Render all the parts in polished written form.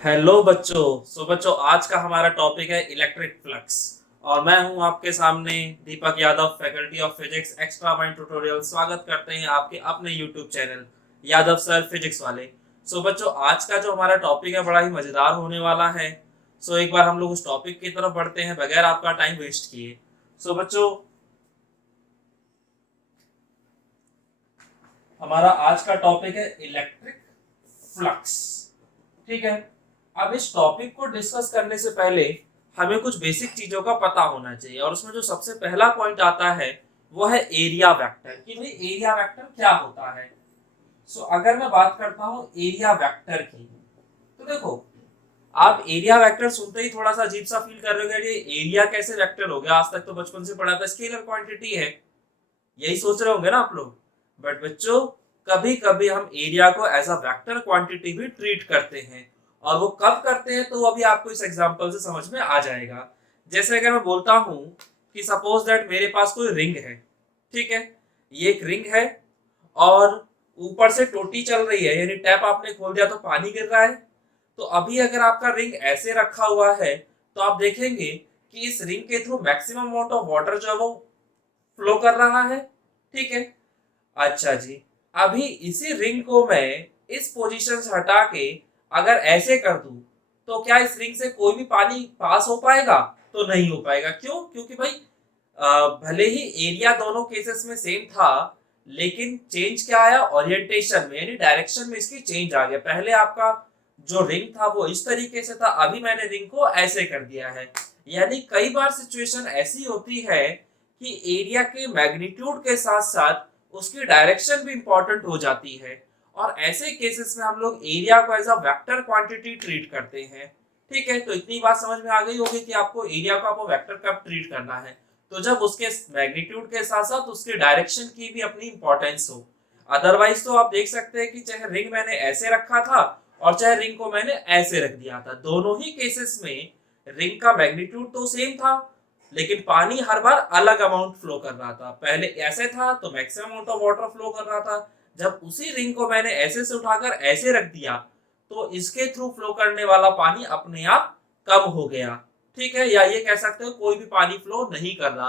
Hello बच्चों। बच्चों, आज का हमारा टॉपिक है इलेक्ट्रिक फ्लक्स। और मैं हूं आपके सामने Deepak Yadav, faculty of physics, extra mind tutorial. स्वागत करते हैं आपके अपने YouTube channel Yadav sir physics वाले। बच्चों, आज का जो हमारा टॉपिक है बड़ा ही मजेदार होने वाला है। एक बार हम लोग उस टॉपिक की तरफ बढ़ते हैं बगैर आपका टाइम वेस्ट किए। बच्चों, हमारा आज का टॉपिक है इलेक्ट्रिक फ्लक्स। ठीक है। अब इस टॉपिक को डिस्कस करने से पहले हमें कुछ बेसिक चीजों का पता होना चाहिए, और उसमें जो सबसे पहला पॉइंट आता है वो है एरिया वेक्टर, कि भाई एरिया वेक्टर क्या होता है। अगर मैं बात करता हूँ एरिया वेक्टर की, तो देखो, आप एरिया वेक्टर सुनते ही थोड़ा सा अजीब सा फील कर रहे हो, ये एरिया कैसे वेक्टर हो गया। आज तक तो बचपन से पढ़ा था स्केलर क्वांटिटी है, यही सोच रहे होंगे ना आप लोग। बट बच्चों, कभी कभी हम एरिया को एज अ वेक्टर क्वांटिटी भी ट्रीट करते हैं। और वो कब करते हैं तो अभी आपको इस एग्जांपल से समझ में आ जाएगा। जैसे अगर मैं बोलता हूं कि सपोज दैट मेरे पास कोई रिंग है। ठीक है। ये एक रिंग है, और ऊपर से टोटी चल रही है, यानी टैप आपने खोल दिया तो पानी गिर रहा है। तो अभी अगर आपका रिंग ऐसे रखा हुआ है, तो आप देखेंगे कि इस रिंग के through maximum amount of water जो है वो फ्लो कर रहा है। ठीक है। अच्छा जी। अभी इसी रिंग को मैं इस पोजीशन से हटा के अगर ऐसे कर दूं, तो क्या इस रिंग से कोई भी पानी पास हो पाएगा? तो नहीं हो पाएगा। क्यों? क्योंकि भाई भले ही एरिया दोनों केसेस में सेम था, लेकिन चेंज क्या आया? ओरिएंटेशन में, यानी डायरेक्शन में इसकी चेंज आ गया। पहले आपका जो रिंग था वो इस तरीके से था, अभी मैंने रिंग को ऐसे कर दिया है। यानी कई बार सिचुएशन ऐसी होती है कि एरिया के मैग्नीट्यूड के साथ साथ उसकी डायरेक्शन भी इंपॉर्टेंट हो जाती है। और ऐसे केसेस में हम लोग एरिया को as a vector quantity treat करते हैं। ठीक है। तो इतनी बात समझ में आ गई होगी कि आपको एरिया को आपको वेक्टर कब ट्रीट करना है, तो जब उसके मैग्नीट्यूड के साथ साथ उसके डायरेक्शन की भी अपनी इंपॉर्टेंस हो। अदरवाइज तो आप देख सकते हैं कि चाहे रिंग मैंने ऐसे रखा था और चाहे रिंग को मैंने ऐसे रख दिया था, दोनों ही केसेस में रिंग का मैग्नीट्यूड तो सेम था, लेकिन पानी हर बार अलग अमाउंट फ्लो कर रहा था। पहले ऐसे था तो maximum amount of water flow कर रहा था। जब उसी रिंग को मैंने ऐसे से उठाकर ऐसे रख दिया, तो इसके थ्रू फ्लो करने वाला पानी अपने आप कम हो गया। ठीक है। या ये कह सकते हो कोई भी पानी फ्लो नहीं कर रहा।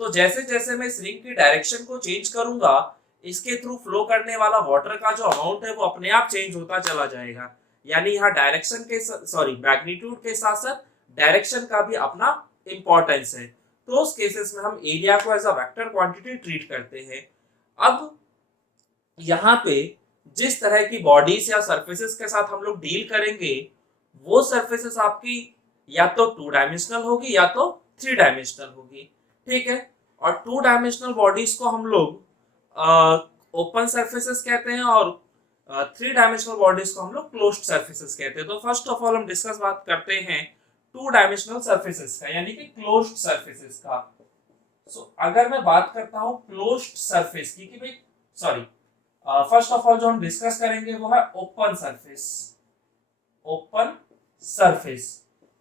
तो जैसे जैसे मैं इस रिंग की डायरेक्शन को चेंज करूंगा, इसके थ्रू फ्लो करने वाला वाटर का जो अमाउंट है वो अपने आप चेंज होता चला जाएगा। यानी यहाँ डायरेक्शन के सॉरी मैग्नीट्यूड के साथ साथ डायरेक्शन का भी अपना इंपॉर्टेंस है। तो उस केसेस में हम एरिया को as a vector quantity treat करते हैं। अब यहाँ पे जिस तरह की बॉडीज या सरफेसेस के साथ हम लोग डील करेंगे, वो सरफेसेस आपकी या तो टू डायमेंशनल होगी या तो थ्री डायमेंशनल होगी। ठीक है। और टू डायमेंशनल बॉडीज को हम लोग ओपन सरफेसेस कहते हैं, और थ्री डायमेंशनल बॉडीज को हम लोग क्लोज्ड सरफेसेस कहते हैं। तो फर्स्ट ऑफ ऑल हम डिस्कस बात करते हैं टू डायमेंशनल सरफेसेस का, यानी कि क्लोज्ड सरफेसेस का। अगर मैं बात करता हूं क्लोज्ड सरफेस की, कि भाई सॉरी, फर्स्ट ऑफ ऑल जो हम डिस्कस करेंगे वो है ओपन सरफेस। ओपन सरफेस,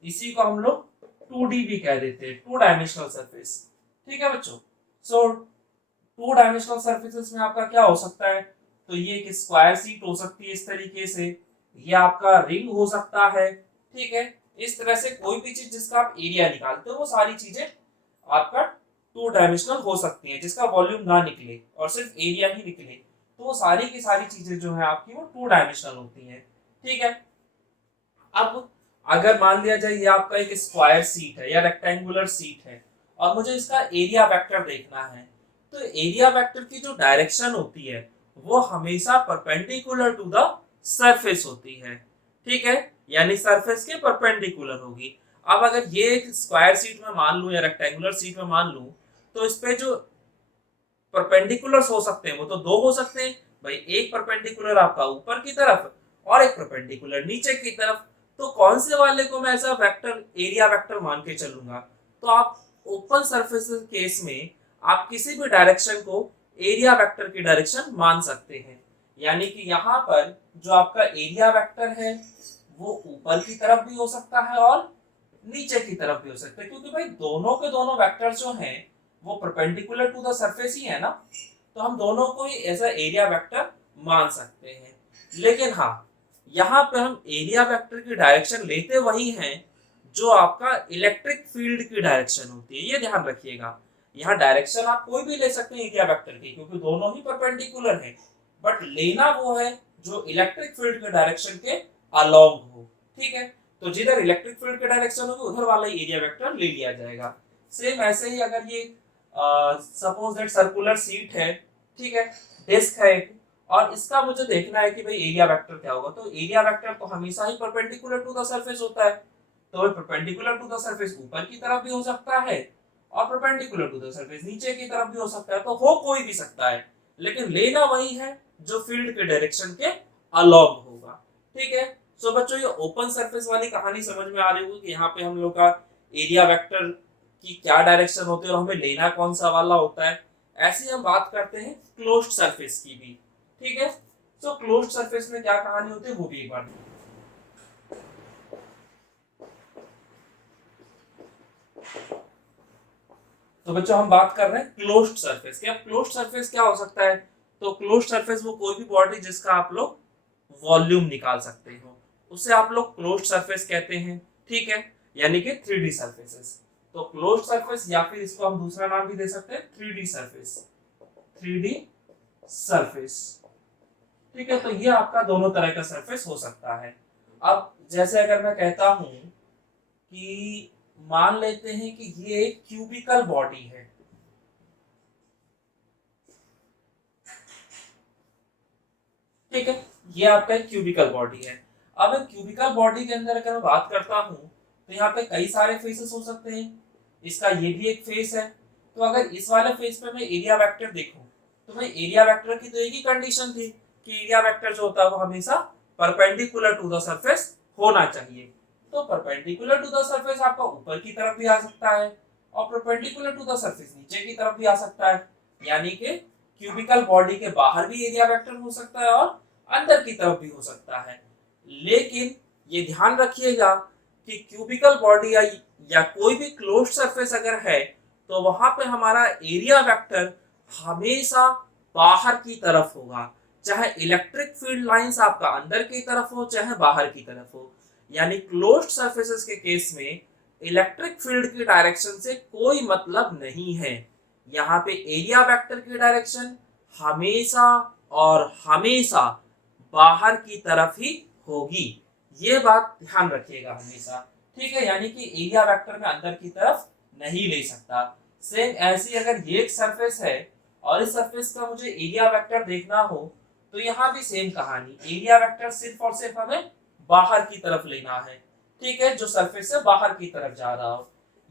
इसी को हम लोग 2D भी कह देते हैं, टू डायमेंशनल सरफेस। ठीक है बच्चों। टू डायमेंशनल सरफेसेस में आपका क्या हो सकता है? तो ये एक स्क्वायर सीट हो सकती है इस तरीके से, ये आपका रिंग हो सकता है। ठीक है। इस तरह से कोई भी चीज जिसका आप एरिया निकालते हो वो सारी चीजें आपका टू डायमेंशनल हो सकती है, जिसका वॉल्यूम ना निकले और सिर्फ एरिया ही निकले, तो वो सारी की सारी चीजें जो है आपकी वो टू डायमेंशनल होती हैं। ठीक है। अब अगर मान लिया जाए ये आपका एक स्क्वायर सीट है या रेक्टेंगुलर सीट है, और मुझे इसका एरिया वेक्टर देखना है, तो एरिया वेक्टर की जो डायरेक्शन होती है वो हमेशा परपेंडिकुलर टू द सरफेस होती है। ठीक है। यानी सरफेस के परपेंडिकुलर होगी। अब अगर ये एक स्क्वायर सीट में मान लूं या रेक्टेंगुलर सीट में मान लूं, तो इस पे जो परपेंडिकुलर्स हो सकते हैं वो तो दो हो सकते हैं भाई। एक परपेंडिकुलर आपका ऊपर की तरफ और एक परपेंडिकुलर नीचे की तरफ। तो कौन से वाले को मैं ऐसा वेक्टर एरिया वेक्टर मान के चलूंगा? तो आप ओपन सरफेस केस में आप किसी भी डायरेक्शन को एरिया वेक्टर की डायरेक्शन मान सकते हैं। यानी कि यहाँ पर जो आपका एरिया वेक्टर है वो ऊपर की तरफ भी हो सकता है और नीचे की तरफ भी हो सकता है, क्योंकि भाई दोनों के दोनों वेक्टर जो हैं वो परपेंडिकुलर टू द सरफेस ही है ना। तो हम दोनों को ही एज अ एरिया वेक्टर मान सकते हैं। लेकिन हाँ, यहाँ पे हम एरिया वेक्टर की डायरेक्शन लेते वही हैं जो आपका इलेक्ट्रिक फील्ड की डायरेक्शन होती है, ये ध्यान रखिएगा। यहाँ डायरेक्शन आप कोई भी ले सकते हैं एरिया वेक्टर की, क्योंकि दोनों ही परपेंडिकुलर हैं, बट लेना वो है जो इलेक्ट्रिक फील्ड के डायरेक्शन के अलोंग हो। ठीक है, तो जिधर इलेक्ट्रिक फील्ड के डायरेक्शन होगी उधर वाला एरिया वेक्टर ले लिया जाएगा। सेम ऐसे ही अगर ये सपोज दैट सर्कुलर सीट है, ठीक है, डिस्क है एक, और इसका मुझे देखना है कि भाई एरिया वेक्टर क्या होगा, तो एरिया वेक्टर तो हमेशा ही परपेंडिकुलर टू द सरफेस होता है, तो परपेंडिकुलर टू द सरफेस ऊपर की तरफ भी हो सकता है और परपेंडिकुलर टू द सरफेस नीचे की तरफ भी हो सकता है, तो हो कोई भी सकता है, लेकिन लेना वही है जो फील्ड के डायरेक्शन के अलोंग होगा। ठीक है, सो बच्चों ये ओपन सरफेस वाली कहानी समझ में आ रही होगी कि यहाँ पे हम लोग का एरिया वेक्टर की क्या डायरेक्शन होती है और हमें लेना कौन सा वाला होता है। ऐसे ही हम बात करते हैं क्लोज्ड सरफेस की भी। ठीक है, सो क्लोज्ड सरफेस में क्या कहानी होती है वो भी एक बार। तो बच्चों हम बात कर रहे हैं क्लोज्ड सरफेस की। अब क्लोज्ड सरफेस क्या हो सकता है, तो क्लोज्ड सरफेस वो कोई भी बॉडी जिसका आप लोग वॉल्यूम निकाल सकते हो, उसे आप लोग क्लोज्ड सरफेस कहते हैं। ठीक है, यानी कि 3D सरफेसेस। तो क्लोज्ड सरफेस या फिर इसको हम दूसरा नाम भी दे सकते हैं 3D सरफेस, 3D सरफेस। ठीक है, तो ये आपका दोनों तरह का सरफेस हो सकता है। अब जैसे अगर मैं कहता हूं कि मान लेते हैं कि ये एक क्यूबिकल बॉडी है, ठीक है, ये आपका एक क्यूबिकल बॉडी है। अब क्यूबिकल बॉडी के अंदर अगर मैं बात करता हूं तो यहाँ पे कई सारे फेसेस हो सकते हैं, इसका ये भी एक फेस है। तो अगर इस वाले फेस पे मैं एरिया वेक्टर देखूं तो भाई एरिया वेक्टर की तो एक ही कंडीशन थी कि एरिया वेक्टर जो होता है वो हमेशा परपेंडिकुलर टू द सरफेस होना चाहिए। तो परपेंडिकुलर टू द सरफेस आपका ऊपर की तरफ भी आ सकता है और परपेंडिकुलर टू द सरफेस नीचे की तरफ भी आ सकता है, यानी कि क्यूबिकल बॉडी के बाहर भी एरिया वेक्टर हो सकता है और अंदर की तरफ भी हो सकता है। लेकिन ये ध्यान रखिएगा कि क्यूबिकल बॉडी या कोई भी क्लोज्ड सरफेस अगर है तो वहां पे हमारा एरिया वेक्टर हमेशा बाहर की तरफ होगा, चाहे इलेक्ट्रिक फील्ड लाइंस आपका अंदर की तरफ हो चाहे बाहर की तरफ हो। यानी क्लोज्ड सरफेसेस के केस में इलेक्ट्रिक फील्ड की डायरेक्शन से कोई मतलब नहीं है, यहाँ पे एरिया वेक्टर की डायरेक्शन हमेशा और हमेशा बाहर की तरफ ही होगी। ये बात ध्यान रखिएगा हमेशा। ठीक है, यानी कि एरिया वेक्टर में अंदर की तरफ नहीं ले सकता। सेम ऐसी अगर ये एक सरफेस है और इस सरफेस का मुझे एरिया वेक्टर देखना हो तो यहाँ भी सेम कहानी, एरिया वेक्टर सिर्फ और सिर्फ हमें बाहर की तरफ लेना है। ठीक है, जो सरफेस से बाहर की तरफ जा रहा हो।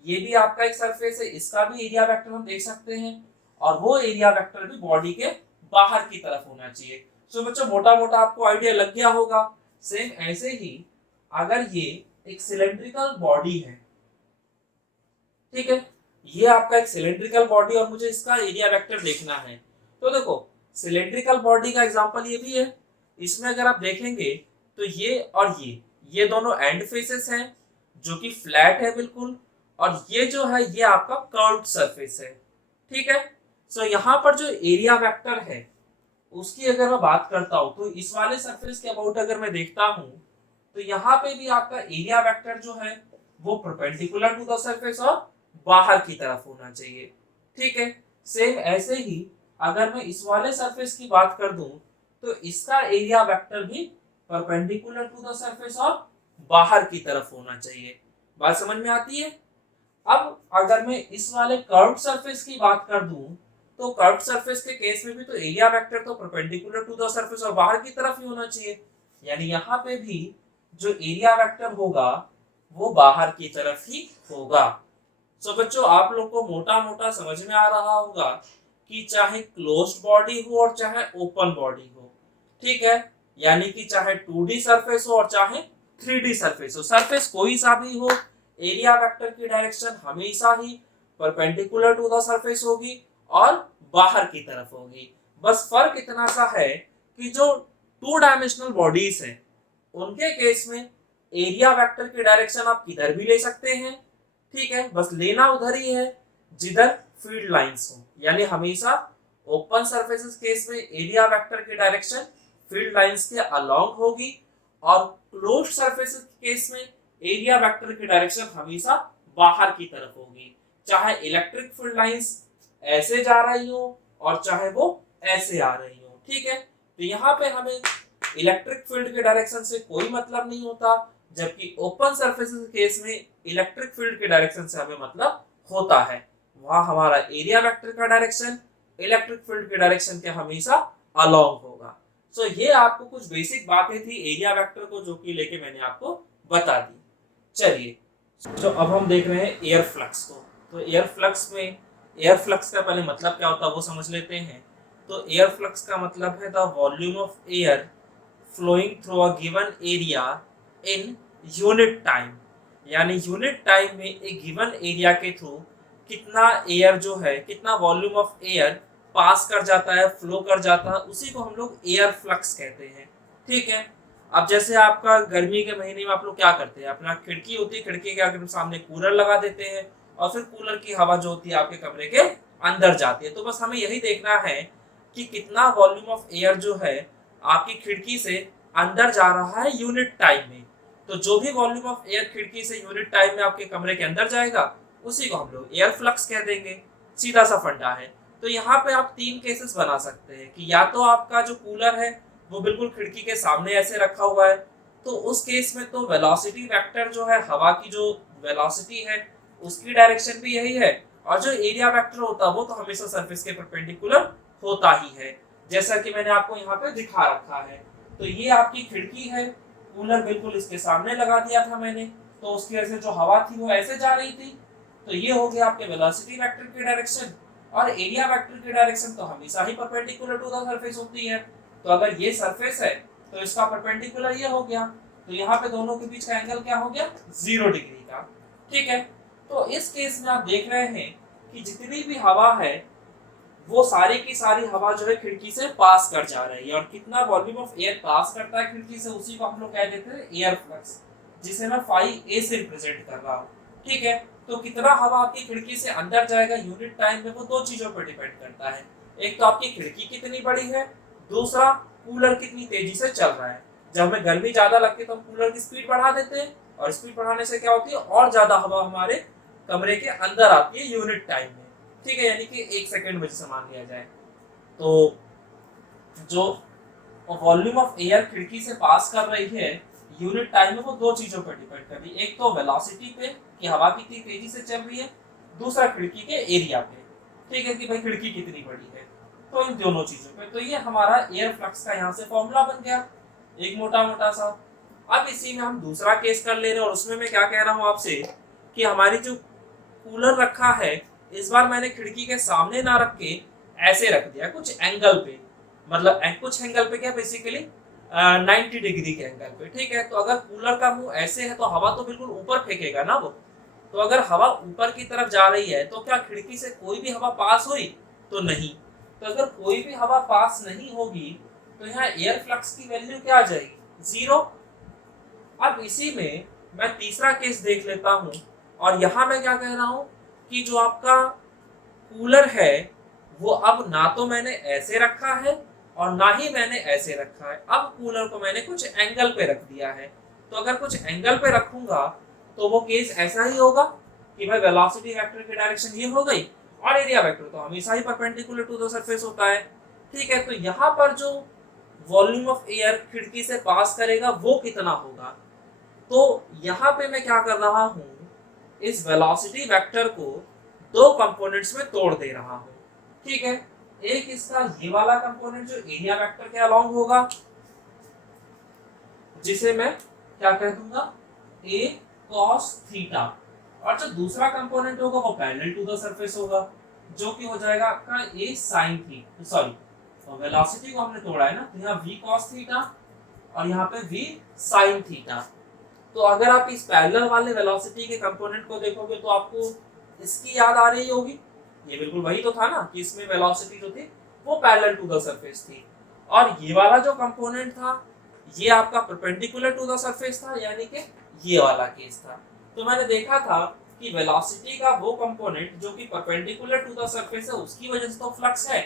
ये भी आपका एक सरफेस है, इसका भी एरिया वेक्टर हम देख सकते हैं और वो एरिया वेक्टर भी बॉडी के बाहर की तरफ होना चाहिए। सो बच्चों मोटा मोटा आपको आइडिया लग गया होगा। सेम ऐसे ही अगर ये एक सिलेंड्रिकल बॉडी है, ठीक है, ये आपका एक सिलेंड्रिकल बॉडी और मुझे इसका एरिया वेक्टर देखना है, तो देखो सिलेंड्रिकल बॉडी का एग्जांपल ये भी है। इसमें अगर आप देखेंगे तो ये और ये दोनों एंड फेसेस हैं जो कि फ्लैट है बिल्कुल, और ये जो है ये आपका कर्व्ड सरफेस है। ठीक है, सो यहाँ पर जो एरिया वेक्टर है उसकी अगर मैं बात करता हूं तो इस वाले सरफेस के अबाउट अगर मैं देखता हूं तो यहाँ पे भी आपका एरिया वेक्टर जो है वो परपेंडिकुलर टू द सरफेस और बाहर की तरफ होना चाहिए। ठीक है, सेम ऐसे ही अगर मैं इस वाले सरफेस की बात कर दूं तो इसका एरिया वेक्टर भी परपेंडिकुलर टू द सरफेस और बाहर की तरफ होना चाहिए। बात समझ में आती है। अब अगर मैं इस वाले कर्व्ड सरफेस की बात कर दूं तो कर्व्ड सरफेस के केस में भी तो एरिया वेक्टर तो परपेंडिकुलर टू द सरफेस और बाहर की तरफ ही होना चाहिए, यानी यहाँ पे भी जो एरिया वेक्टर होगा वो बाहर की तरफ ही होगा। सो बच्चों आप लोग को मोटा मोटा समझ में आ रहा होगा कि चाहे क्लोज्ड बॉडी हो और चाहे ओपन बॉडी हो, ठीक है, यानी कि चाहे 2D सरफेस हो और चाहे 3D सरफेस हो, सरफेस कोई सा भी हो, एरिया वेक्टर की डायरेक्शन हमेशा ही परपेंडिकुलर टू द सरफेस होगी और बाहर की तरफ होगी। बस फर्क इतना सा है कि जो 2 डायमेंशनल बॉडीज हैं उनके केस में एरिया वेक्टर की डायरेक्शन आप किधर भी ले सकते हैं। ठीक है, बस लेना उधर ही है जिधर फील्ड लाइंस हो, यानी हमेशा ओपन सरफेसेस केस में एरिया वेक्टर की डायरेक्शन फील्ड लाइंस के अलोंग होगी और क्लोज सरफेस के केस में एरिया वेक्टर की डायरेक्शन हमेशा बाहर की तरफ होगी, चाहे इलेक्ट्रिक फील्ड लाइंस ऐसे जा रही हो और चाहे वो ऐसे आ रही हो। ठीक है, तो यहाँ पे हमें इलेक्ट्रिक फील्ड के डायरेक्शन से कोई मतलब नहीं होता, जबकि ओपन सरफेस के केस में इलेक्ट्रिक फील्ड के डायरेक्शन से हमें मतलब होता है। वहां हमारा एरिया वेक्टर का डायरेक्शन इलेक्ट्रिक फील्ड के डायरेक्शन के हमेशा अलोंग होगा। सो ये आपको कुछ बेसिक बातें थी एरिया वेक्टर को जो कि लेके मैंने आपको बता दी। चलिए, तो अब हम देख रहे हैं एयर फ्लक्स को। तो एयर फ्लक्स में एयर फ्लक्स का पहले मतलब क्या होता है वो समझ लेते हैं। तो एयर फ्लक्स का मतलब है the volume of air flowing through a given area in unit time, यानी यूनिट टाइम में एक गिवन एरिया के थ्रू कितना एयर जो है, कितना वॉल्यूम ऑफ एयर पास कर जाता है, फ्लो कर जाता है, उसी को हम लोग एयर फ्लक्स कहते हैं। ठीक है, अब जैसे आपका गर्मी के महीने में आप लोग क्या करते हैं, अपना खिड़की होती है, खिड़की के आगे सामने कूलर लगा देते हैं और फिर कूलर की हवा जो होती है आपके कमरे के अंदर जाती है। तो बस हमें यही देखना है कि कितना वॉल्यूम ऑफ एयर जो है आपकी खिड़की से अंदर जा रहा है यूनिट टाइम में। तो जो भी वॉल्यूम ऑफ एयर खिड़की से यूनिट टाइम में आपके कमरे के अंदर जाएगा उसी को हम लोग एयर फ्लक्स कह देंगे। सीधा सा फंडा है। तो यहाँ पे आप तीन केसेस बना सकते हैं कि या तो आपका जो कूलर है वो बिल्कुल खिड़की के सामने ऐसे रखा हुआ है, तो उस केस में तो वेलोसिटी वेक्टर जो है, हवा की जो वेलोसिटी है उसकी डायरेक्शन भी यही है, और जो एरिया वेक्टर होता है वो तो हमेशा सरफेस के परपेंडिकुलर होता ही है, जैसा कि मैंने आपको यहाँ पे दिखा रखा है। तो ये आपकी खिड़की है, कूलर बिल्कुल इसके सामने लगा दिया था मैंने, तो उसकी वजह से जो हवा थी वो ऐसे जा रही थी। तो ये हो गया आपके वेलोसिटी वेक्टर की डायरेक्शन, और एरिया वेक्टर की डायरेक्शन तो हमेशा ही परपेंडिकुलर टू द सरफेस होती है। तो अगर ये सरफेस है तो इसका परपेंडिकुलर ये हो गया, तो यहाँ पे दोनों के बीच का एंगल क्या हो गया, 0 डिग्री का। ठीक है, तो इस केस में आप देख रहे हैं कि जितनी भी हवा है वो सारी की सारी हवा जो है खिड़की से पास कर जा रही है, और कितना वॉल्यूम ऑफ एयर पास करता है खिड़की से उसी को हम लोग कह देते हैं एयर फ्लक्स, जिसे मैं फाई ए से रिप्रेजेंट कर रहा हूँ। ठीक है, तो कितना हवा आपकी खिड़की से अंदर जाएगा यूनिट टाइम में वो दो चीजों पर डिपेंड करता है। एक तो आपकी खिड़की कितनी बड़ी है, दूसरा कूलर कितनी तेजी से चल रहा है। जब हमें गर्मी ज्यादा लगती है तो हम कूलर की स्पीड बढ़ा देते हैं, और स्पीड बढ़ाने से क्या होती है, और ज्यादा हवा हमारे कमरे के अंदर आती है यूनिट टाइम में। ठीक है, यानी कि 1 सेकंड में जैसे मान लिया जाए, तो जो वॉल्यूम ऑफ एयर खिड़की से पास कर रही है यूनिट टाइम में वो दो चीजों पर डिपेंड कर रही है। एक तो वेलोसिटी पे कि हवा कितनी तेजी से चल रही है, दूसरा खिड़की के एरिया पे। ठीक है, कि भाई खिड़की कितनी बड़ी है, तो इन दोनों चीजों पे। तो ये हमारा एयर फ्लक्स का यहाँ से फॉर्मूला बन गया, एक मोटा मोटा सा। अब इसी में हम दूसरा केस कर ले रहे हैं, और उसमें मैं क्या कह रहा हूँ आपसे कि हमारी जो कूलर रखा है इस बार मैंने खिड़की के सामने ना रख के ऐसे रख दिया कुछ एंगल पे, मतलब कुछ एंगल पे क्या, बेसिकली 90 डिग्री के एंगल पे। ठीक है, तो अगर कूलर का मुंह ऐसे है तो हवा तो बिल्कुल ऊपर फेंकेगा ना वो। तो अगर हवा ऊपर की तरफ जा रही है तो क्या खिड़की से कोई भी हवा पास हुई, तो नहीं। तो अगर कोई भी हवा पास नहीं होगी तो यहाँ एयर फ्लक्स की वैल्यू क्या आ जाएगी, 0। अब इसी में मैं तीसरा केस देख लेता हूँ, और यहाँ मैं क्या कह रहा हूँ कि जो आपका कूलर है वो अब ना तो मैंने ऐसे रखा है और ना ही मैंने ऐसे रखा है, अब कूलर को मैंने कुछ एंगल पे रख दिया है। तो अगर कुछ एंगल पे रखूंगा तो वो केस ऐसा ही होगा कि भाई वेलोसिटी वेक्टर की डायरेक्शन ये हो गई, और एरिया वेक्टर तो हमेशा ही परपेंडिकुलर टू द सरफेस होता है। ठीक है, तो यहाँ पर जो वॉल्यूम ऑफ एयर खिड़की से पास करेगा वो कितना होगा, तो यहाँ पे मैं क्या कर रहा हूँ, इस वेलोसिटी वेक्टर को दो कंपोनेंट्स में तोड़ दे रहा हूँ। ठीक है, एक इसका ये वाला कंपोनेंट जो एरिया वेक्टर के अलोंग होगा, जिसे मैं क्या कह दूंगा, ए कॉस थीटा, और जो दूसरा कंपोनेंट होगा वो पैरेलल टू द सरफेस होगा, जो कि हो जाएगा आपका ए साइन थीटा। सॉरी, वेलोसिटी को हमने तोड़ा है ना, तो यहाँ वी कॉस थीटा और यहाँ पे वी साइन थीटा। तो अगर आप इस पैरेलल वाले वेलोसिटी के कंपोनेंट को देखोगे तो आपको इसकी याद आ रही होगी, ये बिल्कुल वही तो था ना कि इसमें वेलोसिटी जो थी वो पैरेलल टू द सरफेस थी, और ये वाला जो कंपोनेंट था ये आपका परपेंडिकुलर टू द सरफेस था, यानी कि ये वाला केस था। तो मैंने देखा था कि वेलोसिटी का वो कंपोनेंट जो कि परपेंडिकुलर टू द सरफेस है उसकी वजह से तो फ्लक्स है,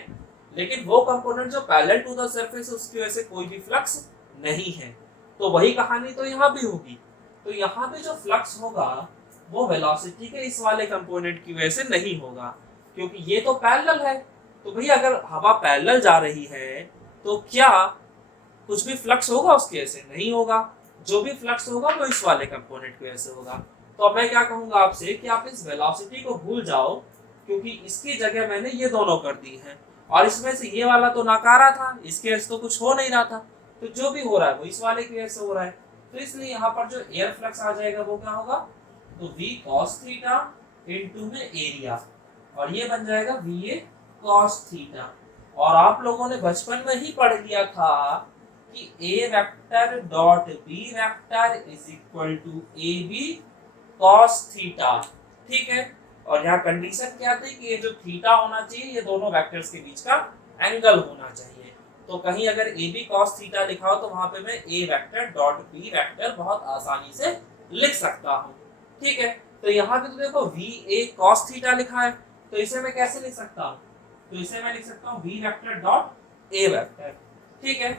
लेकिन वो कंपोनेंट जो पैरेलल टू द सरफेस है उसकी वजह से कोई भी फ्लक्स नहीं है। तो वही कहानी तो यहाँ भी होगी। तो यहाँ पे जो फ्लक्स होगा वो वेलोसिटी के इस वाले कंपोनेंट की वजह से नहीं होगा, क्योंकि ये तो पैरेलल है। तो भाई अगर हवा पैरेलल जा रही है तो क्या कुछ भी फ्लक्स होगा उसकी वजह से? नहीं होगा। जो भी फ्लक्स होगा वो इस वाले कंपोनेंट की वजह से होगा। तो अब मैं क्या कहूंगा आपसे कि आप इस वेलोसिटी को भूल जाओ, क्योंकि इसकी जगह मैंने ये दोनों कर दी है, और इसमें से ये वाला तो नकारा था, इसके वजह से तो कुछ हो नहीं रहा था। तो जो भी हो रहा है वो इस वाले की वजह से हो रहा है। तो इसलिए यहाँ पर जो एयर फ्लक्स आ जाएगा वो क्या होगा? तो v cos थीटा इनटू में एरिया, और ये बन जाएगा va cos थीटा। और आप लोगों ने बचपन में ही पढ़ लिया था कि a vector dot b vector is equal to ab cos theta. ठीक है, और यहाँ कंडीशन क्या थी कि ये जो थीटा होना चाहिए ये दोनों वेक्टर्स के बीच का एंगल होना चाहिए। तो कहीं अगर ए बी कॉस थीटा लिखा हो तो वहां पे मैं ए वेक्टर डॉट बी वेक्टर बहुत आसानी से लिख सकता हूँ। ठीक है, तो यहाँ पे तो देखो वी ए कॉस थीटा लिखा है, तो इसे मैं कैसे लिख सकता हूँ? तो इसे मैं लिख सकता हूँ V vector dot A vector. ठीक है,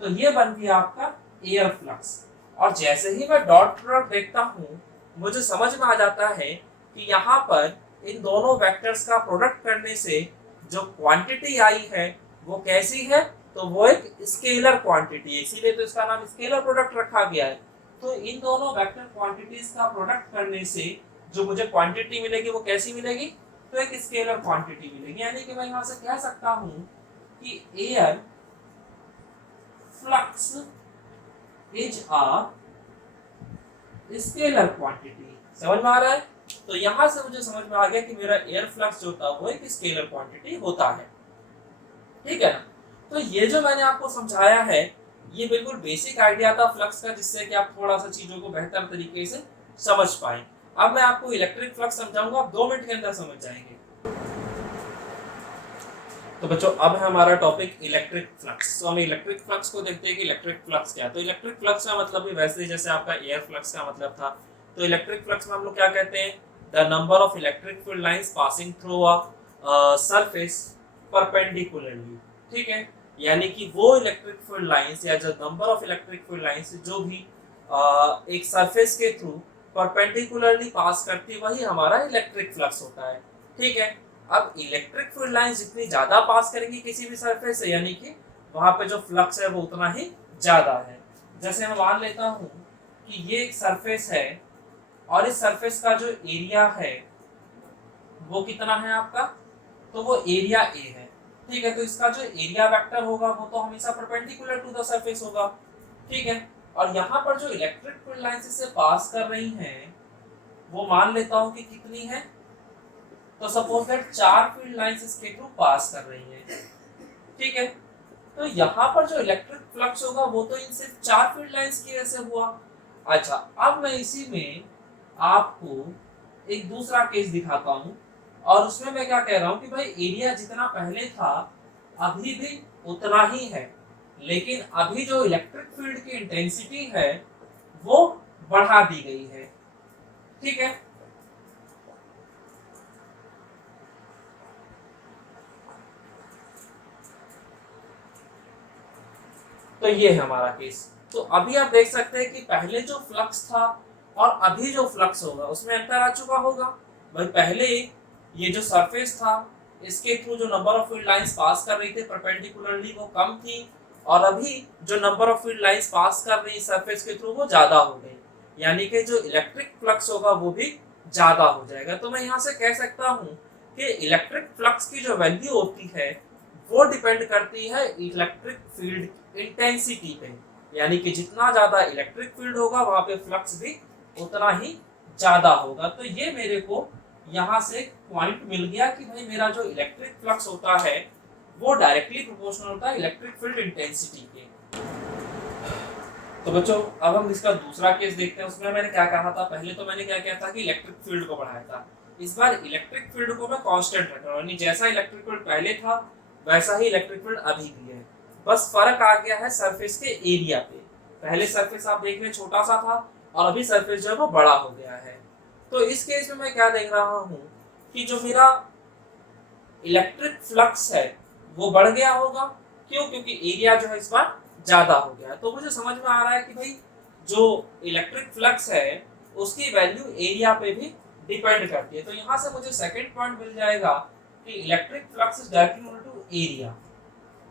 तो ये बन गया आपका एयर फ्लक्स। और जैसे ही मैं डॉट प्रोडक्ट देखता हूँ मुझे समझ में आ जाता है कि यहाँ पर इन दोनों वेक्टर्स का प्रोडक्ट करने से जो क्वांटिटी आई है वो कैसी है? तो वो एक स्केलर क्वांटिटी है, इसीलिए तो इसका नाम स्केलर प्रोडक्ट रखा गया है। तो इन दोनों वेक्टर क्वांटिटीज का प्रोडक्ट करने से जो मुझे क्वांटिटी मिलेगी वो कैसी मिलेगी? तो एक स्केलर क्वांटिटी मिलेगी। यानी कि मैं यहाँ से कह सकता हूँ कि air flux is a scalar quantity. समझ में आ रहा है? तो यहां से मुझे समझ में आ गया कि मेरा एयर फ्लक्स जो होता है वो एक स्केलर क्वांटिटी होता है। ठीक है ना? तो ये जो मैंने आपको समझाया है ये बिल्कुल बेसिक आइडिया था फ्लक्स का, जिससे कि आप थोड़ा सा चीजों को बेहतर तरीके से समझ पाए। अब मैं आपको इलेक्ट्रिक फ्लक्स समझाऊंगा, आप 2 मिनट के अंदर समझ जाएंगे। तो बच्चों अब है हमारा टॉपिक इलेक्ट्रिक फ्लक्स। तो हम इलेक्ट्रिक फ्लक्स को देखते हैं कि इलेक्ट्रिक फ्लक्स क्या है। तो इलेक्ट्रिक फ्लक्स का मतलब भी वैसे ही जैसे आपका एयर फ्लक्स का मतलब था। तो इलेक्ट्रिक फ्लक्स में हम लोग क्या कहते हैं? The number of electric field lines passing through a surface perpendicularly. ठीक है, यानी कि वो इलेक्ट्रिक फील्ड लाइंस या जो number of electric field lines जो भी एक सरफेस के थ्रू परपेंडिकुलरली पास करती है वही हमारा इलेक्ट्रिक फ्लक्स होता है। ठीक है, अब इलेक्ट्रिक फील्ड लाइंस जितनी ज्यादा पास करेंगी किसी भी सरफेस से, यानी कि वहां पे जो फ्लक्स है वो उतना ही ज्यादा है। जैसे मैं मान लेता हूँ कि ये एक सरफेस है और इस सरफेस का जो एरिया है वो कितना है आपका? तो वो एरिया ए है। ठीक है, तो इसका जो एरिया वेक्टर होगा वो तो हमेशा परपेंडिकुलर टू द सरफेस होगा। ठीक है, और यहाँ पर जो इलेक्ट्रिक फील्ड लाइंस इससे पास कर रही हैं वो मान लेता हूँ कि कितनी है? तो सपोज दैट 4 फील्ड लाइंस इसके थ्रू पास कर रही हैं। ठीक है, तो यहाँ पर जो इलेक्ट्रिक फ्लक्स होगा वो तो इन सिर्फ 4 फील्ड लाइंस की वजह से हुआ। अच्छा, अब मैं इसी में आपको एक दूसरा केस दिखाता हूँ, और उसमें मैं क्या कह रहा हूँ कि भाई एरिया जितना पहले था अभी भी उतना ही है, लेकिन अभी जो इलेक्ट्रिक फील्ड की इंटेंसिटी है वो बढ़ा दी गई है। ठीक है, तो ये है हमारा केस। तो अभी आप देख सकते हैं कि पहले जो फ्लक्स था और अभी जो फ्लक्स होगा उसमें अंतर आ चुका होगा। भाई पहले ये जो सरफेस था इसके थ्रू जो number of field lines pass कर रही थी परपेंडिकुलरली वो कम थी, और अभी जो number of field lines pass कर रही सरफेस के थ्रू वो ज्यादा हो गई, यानी कि जो इलेक्ट्रिक फ्लक्स होगा वो भी ज्यादा हो जाएगा। तो मैं यहाँ से कह सकता हूँ कि इलेक्ट्रिक फ्लक्स की जो वैल्यू होती है वो डिपेंड करती है इलेक्ट्रिक फील्ड इंटेंसिटी पे, यानी कि जितना ज्यादा इलेक्ट्रिक फील्ड होगा वहां पे फ्लक्स भी उतना ही ज्यादा होगा। तो ये मेरे को यहाँ से पॉइंट मिल गया कि भाई मेरा जो इलेक्ट्रिक फ्लक्स होता है वो डायरेक्टली प्रोपोर्शनल होता है इलेक्ट्रिक फील्ड इंटेंसिटी के। तो बच्चों अब हम इसका दूसरा केस देखते हैं। उसमें मैंने क्या कहा था? पहले तो मैंने क्या किया था कि इलेक्ट्रिक फील्ड को बढ़ाया था। इस बार इलेक्ट्रिक फील्ड को मैं कांस्टेंट रख रहा हूँ, यानी जैसा इलेक्ट्रिक फील्ड पहले था वैसा ही इलेक्ट्रिक फील्ड अभी भी है, बस फर्क आ गया है सरफेस के एरिया पे। पहले सरफेस आप देख रहे छोटा सा था और अभी सरफेस जो है वो बड़ा हो गया है। तो इस केस में मैं क्या देख रहा हूँ कि जो मेरा इलेक्ट्रिक फ्लक्स है वो बढ़ गया होगा। क्यों? क्योंकि एरिया जो है इस बार ज्यादा हो गया। तो मुझे समझ में आ रहा है कि भाई जो इलेक्ट्रिक फ्लक्स है उसकी वैल्यू एरिया पे भी डिपेंड करती है। तो यहाँ से मुझे सेकंड पॉइंट मिल जाएगा कि electric flux is directly equal to area.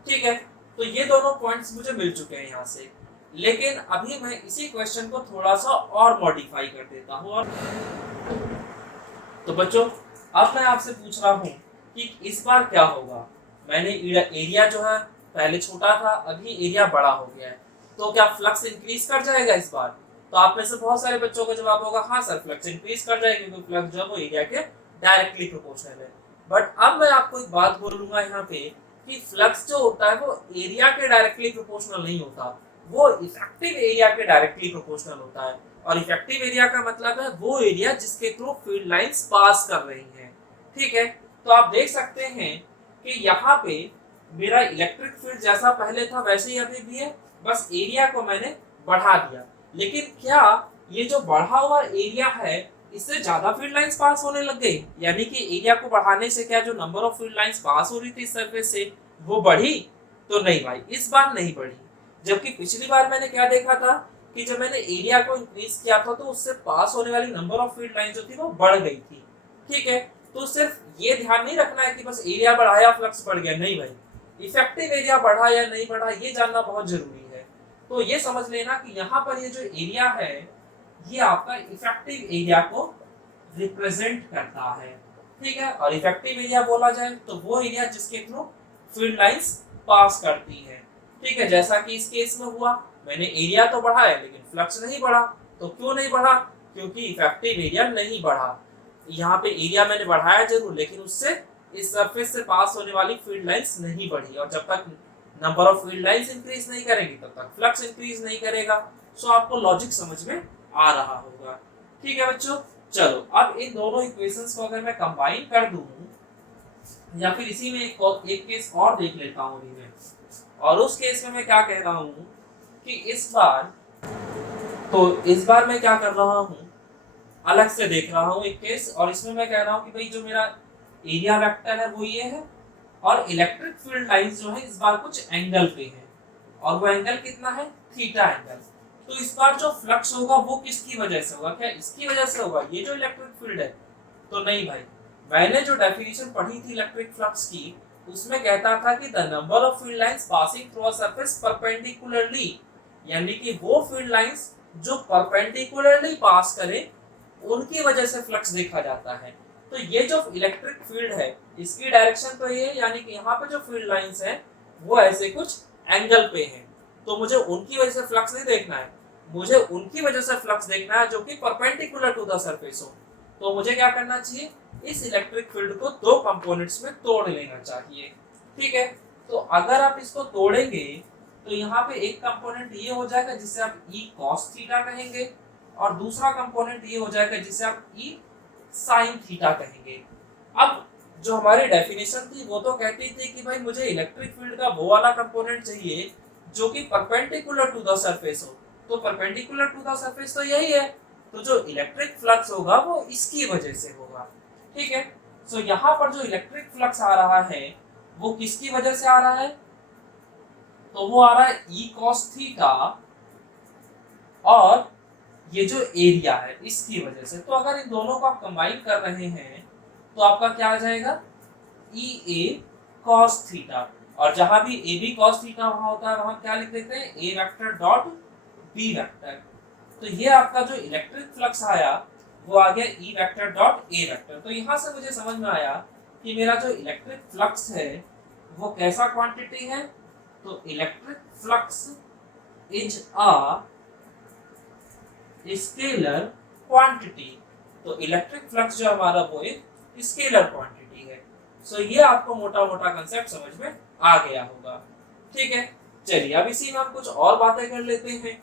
ठीक है, तो ये दोनों पॉइंट्स मुझे मिल चुके हैं यहाँ से। लेकिन अभी मैं इसी क्वेश्चन को थोड़ा सा और मॉडिफाई कर देता हूँ। और तो बच्चों अब मैं आपसे पूछ रहा हूँ कि इस बार क्या होगा। मैंने एरिया जो है पहले छोटा था, अभी एरिया बड़ा हो गया है, तो क्या फ्लक्स इंक्रीज कर जाएगा इस बार? तो आप में से बहुत सारे बच्चों का जवाब होगा हाँ सर, फ्लक्स इंक्रीज कर जाएगा क्योंकि फ्लक्स जो है वो एरिया के डायरेक्टली प्रोपोर्शनल है। बट अब मैं आपको एक बात बोलूंगा यहाँ पे कि फ्लक्स जो होता है वो एरिया के डायरेक्टली प्रोपोर्शनल नहीं होता, वो इफेक्टिव एरिया के डायरेक्टली प्रोपोर्शनल होता है। और इफेक्टिव एरिया का मतलब है वो एरिया जिसके थ्रू फील्ड लाइंस पास कर रही हैं। ठीक है, तो आप देख सकते हैं कि यहाँ पे मेरा इलेक्ट्रिक फील्ड जैसा पहले था वैसे ही अभी भी है, बस एरिया को मैंने बढ़ा दिया। लेकिन क्या ये जो बढ़ा हुआ एरिया है इससे ज्यादा फील्ड लाइंस पास होने लग गई? यानी कि एरिया को बढ़ाने से क्या जो number of field lines pass हो रही थी सरफेस से वो बढ़ी? तो नहीं भाई, इस बार नहीं बढ़ी। जबकि पिछली बार मैंने क्या देखा था कि जब मैंने एरिया को इंक्रीज किया था तो उससे पास होने वाली नंबर ऑफ फील्ड लाइन जो थी वो बढ़ गई थी। ठीक है, तो सिर्फ ये ध्यान नहीं रखना है कि बस एरिया बढ़ाया फ्लक्स बढ़ गया, नहीं भाई, इफेक्टिव एरिया बढ़ा या नहीं बढ़ा ये जानना बहुत जरूरी है। तो ये समझ लेना कि यहाँ पर ये जो एरिया है ये आपका इफेक्टिव एरिया को रिप्रेजेंट करता है। ठीक है, और इफेक्टिव एरिया बोला जाए तो वो एरिया जिसके थ्रू फील्ड लाइंस पास करती है। ठीक है, जैसा कि इस केस में हुआ, मैंने एरिया तो बढ़ाया लेकिन फ्लक्स नहीं बढ़ा। तो क्यों नहीं बढ़ा? क्योंकि इफेक्टिव एरिया नहीं बढ़ा। यहाँ पे एरिया मैंने बढ़ाया जरूर लेकिन उससे इस सरफेस से पास होने वाली फील्ड लाइंस नहीं बढ़ी, और जब तक number of field lines increase नहीं करेंगी तब तक फ्लक्स इंक्रीज नहीं करेगा। सो आपको लॉजिक समझ में आ रहा होगा। ठीक है बच्चों, चलो अब इन दोनों इक्वेशंस को अगर मैं कंबाइन कर दूं या फिर इसी में एक केस और देख लेता हूं अभी मैं। और उस केस में मैं क्या कह रहा हूं कि इस बार मैं क्या कर रहा हूं, अलग से देख रहा हूं एक केस, और इसमें मैं कह रहा हूं कि भाई जो मेरा एरिया वेक्टर है वो ये है और इलेक्ट्रिक फील्ड लाइंस जो है इस बार कुछ एंगल पे है, और वो एंगल कितना है? Theta angle. तो इस बार जो फ्लक्स होगा वो किसकी वजह से होगा? क्या इसकी वजह से होगा ये जो इलेक्ट्रिक फील्ड है? तो नहीं भाई, मैंने जो डेफिनेशन पढ़ी थी इलेक्ट्रिक फ्लक्स की उसमें कहता था कि the number of field lines passing through a surface perpendicularly, यानी कि वो फील्ड लाइंस जो परपेंडिकुलरली पास करें उनकी वजह से फ्लक्स देखा जाता है। तो ये जो इलेक्ट्रिक फील्ड है इसकी डायरेक्शन तो ये, यानी कि यहाँ पे जो फील्ड लाइंस है वो ऐसे कुछ एंगल पे हैं, तो मुझे उनकी वजह से फ्लक्स नहीं देखना है, मुझे उनकी वजह से फ्लक्स देखना है जो कि परपेंडिकुलर टू द सरफेस हो। तो मुझे क्या करना चाहिए? इस इलेक्ट्रिक फील्ड को दो कंपोनेंट्स में तोड़ लेना चाहिए। ठीक है, तो अगर आप इसको तोड़ेंगे तो यहाँ पे एक कंपोनेंट ये हो जाएगा जिसे आप ई कॉस थीटा कहेंगे, और दूसरा कंपोनेंट ये हो जाएगा जिसे आप ई साइन थीटा कहेंगे। अब जो हमारी डेफिनेशन थी वो तो कहती थी कि भाई मुझे इलेक्ट्रिक फील्ड का वो वाला कंपोनेंट चाहिए जो कि परपेंडिकुलर टू द सरफेस हो। तो परपेंडिकुलर टू द सरफेस तो यही है, तो जो इलेक्ट्रिक फ्लक्स होगा वो इसकी वजह से होगा। ठीक है, सो यहाँ पर जो इलेक्ट्रिक फ्लक्स आ रहा है वो किसकी वजह से आ रहा है? तो वो आ रहा है ई कॉस थीटा और ये जो एरिया है इसकी वजह से। तो अगर इन दोनों को आप कंबाइन कर रहे हैं तो आपका क्या आ जाएगा? ई ए कॉस थीटा, और जहां भी ए बी कॉस थीटा वहां होता है वहां क्या लिख देते हैं? ए वेक्टर डॉट बी वेक्टर। तो ये आपका जो इलेक्ट्रिक फ्लक्स आया वो आ गया ई वेक्टर डॉट ए वेक्टर। तो यहां से मुझे समझ में आया कि मेरा जो इलेक्ट्रिक फ्लक्स है वो कैसा क्वांटिटी है? तो electric flux is a scalar quantity. तो इलेक्ट्रिक फ्लक्स जो हमारा वो एक स्केलर क्वांटिटी है। सो ये आपको मोटा मोटा कंसेप्ट समझ में आ गया होगा। ठीक है, चलिए अब इसी में हम कुछ और बातें कर लेते हैं।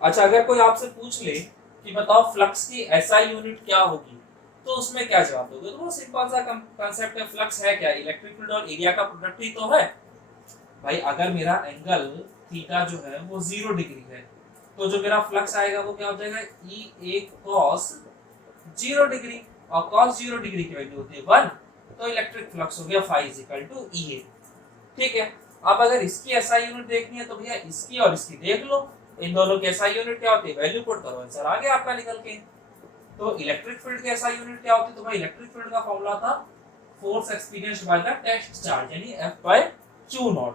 अच्छा, अगर कोई आपसे पूछ ले कि बताओ फ्लक्स की एसआई यूनिट क्या होगी, तो उसमें क्या जवाब दोगे? तो वो सिंपल सा कांसेप्ट है, फ्लक्स है क्या? इलेक्ट्रिक फील्ड और एरिया का प्रोडक्ट ही तो है भाई। अगर मेरा एंगल थीटा जो है वो 0 डिग्री है तो जो मेरा फ्लक्स आएगा वो क्या हो जाएगा? ई ए कॉस 0 डिग्री। और cos 0 डिग्री की वैल्यू होती है 1, तो इलेक्ट्रिक फ्लक्स हो गया phi = EA। ठीक है, अब अगर इसकी एसआई यूनिट देखनी है तो भैया इसकी और इसकी देख लो, इन दोनों की एसआई यूनिट क्या होती है, वैल्यू पुट करो, आंसर आ गया आपका निकल के। तो इलेक्ट्रिक फील्ड की एसआई यूनिट क्या होती है, तो भाई इलेक्ट्रिक फील्ड का फॉर्मूला था force experienced by the test charge यानी F/Q0।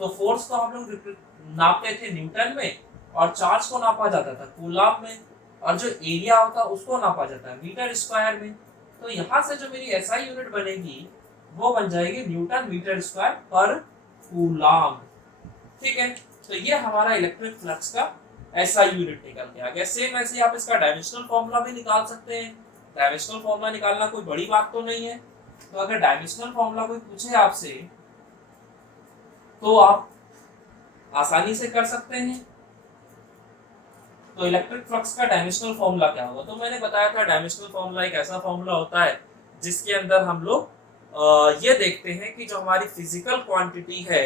तो फोर्स को हम लोग नापते थे न्यूटन में और चार्ज को नापा जाता था कूलम में, और जो एरिया होता है उसको नापा जाता है मीटर स्क्वायर में। तो यहाँ से जो मेरी एसआई यूनिट बनेगी वो बन जाएगी न्यूटन मीटर स्क्वायर पर कूलम। ठीक है, तो ये हमारा इलेक्ट्रिक फ्लक्स का एसआई यूनिट निकल के आ गया। सेम ऐसे आप इसका डायमेंशनल फॉर्मूला भी निकाल सकते हैं। डायमेंशनल फॉर्मूला निकालना कोई बड़ी बात तो नहीं है, तो अगर डायमेंशनल फॉर्मूला कोई पूछे आपसे तो आप आसानी से कर सकते हैं। तो इलेक्ट्रिक फ्लक्स का डायमेंशनल फॉर्मूला क्या होगा, तो मैंने बताया था डायमेंशनल फॉर्मूला एक ऐसा फॉर्मूला होता है जिसके अंदर हम लोग ये देखते हैं कि जो हमारी फिजिकल क्वांटिटी है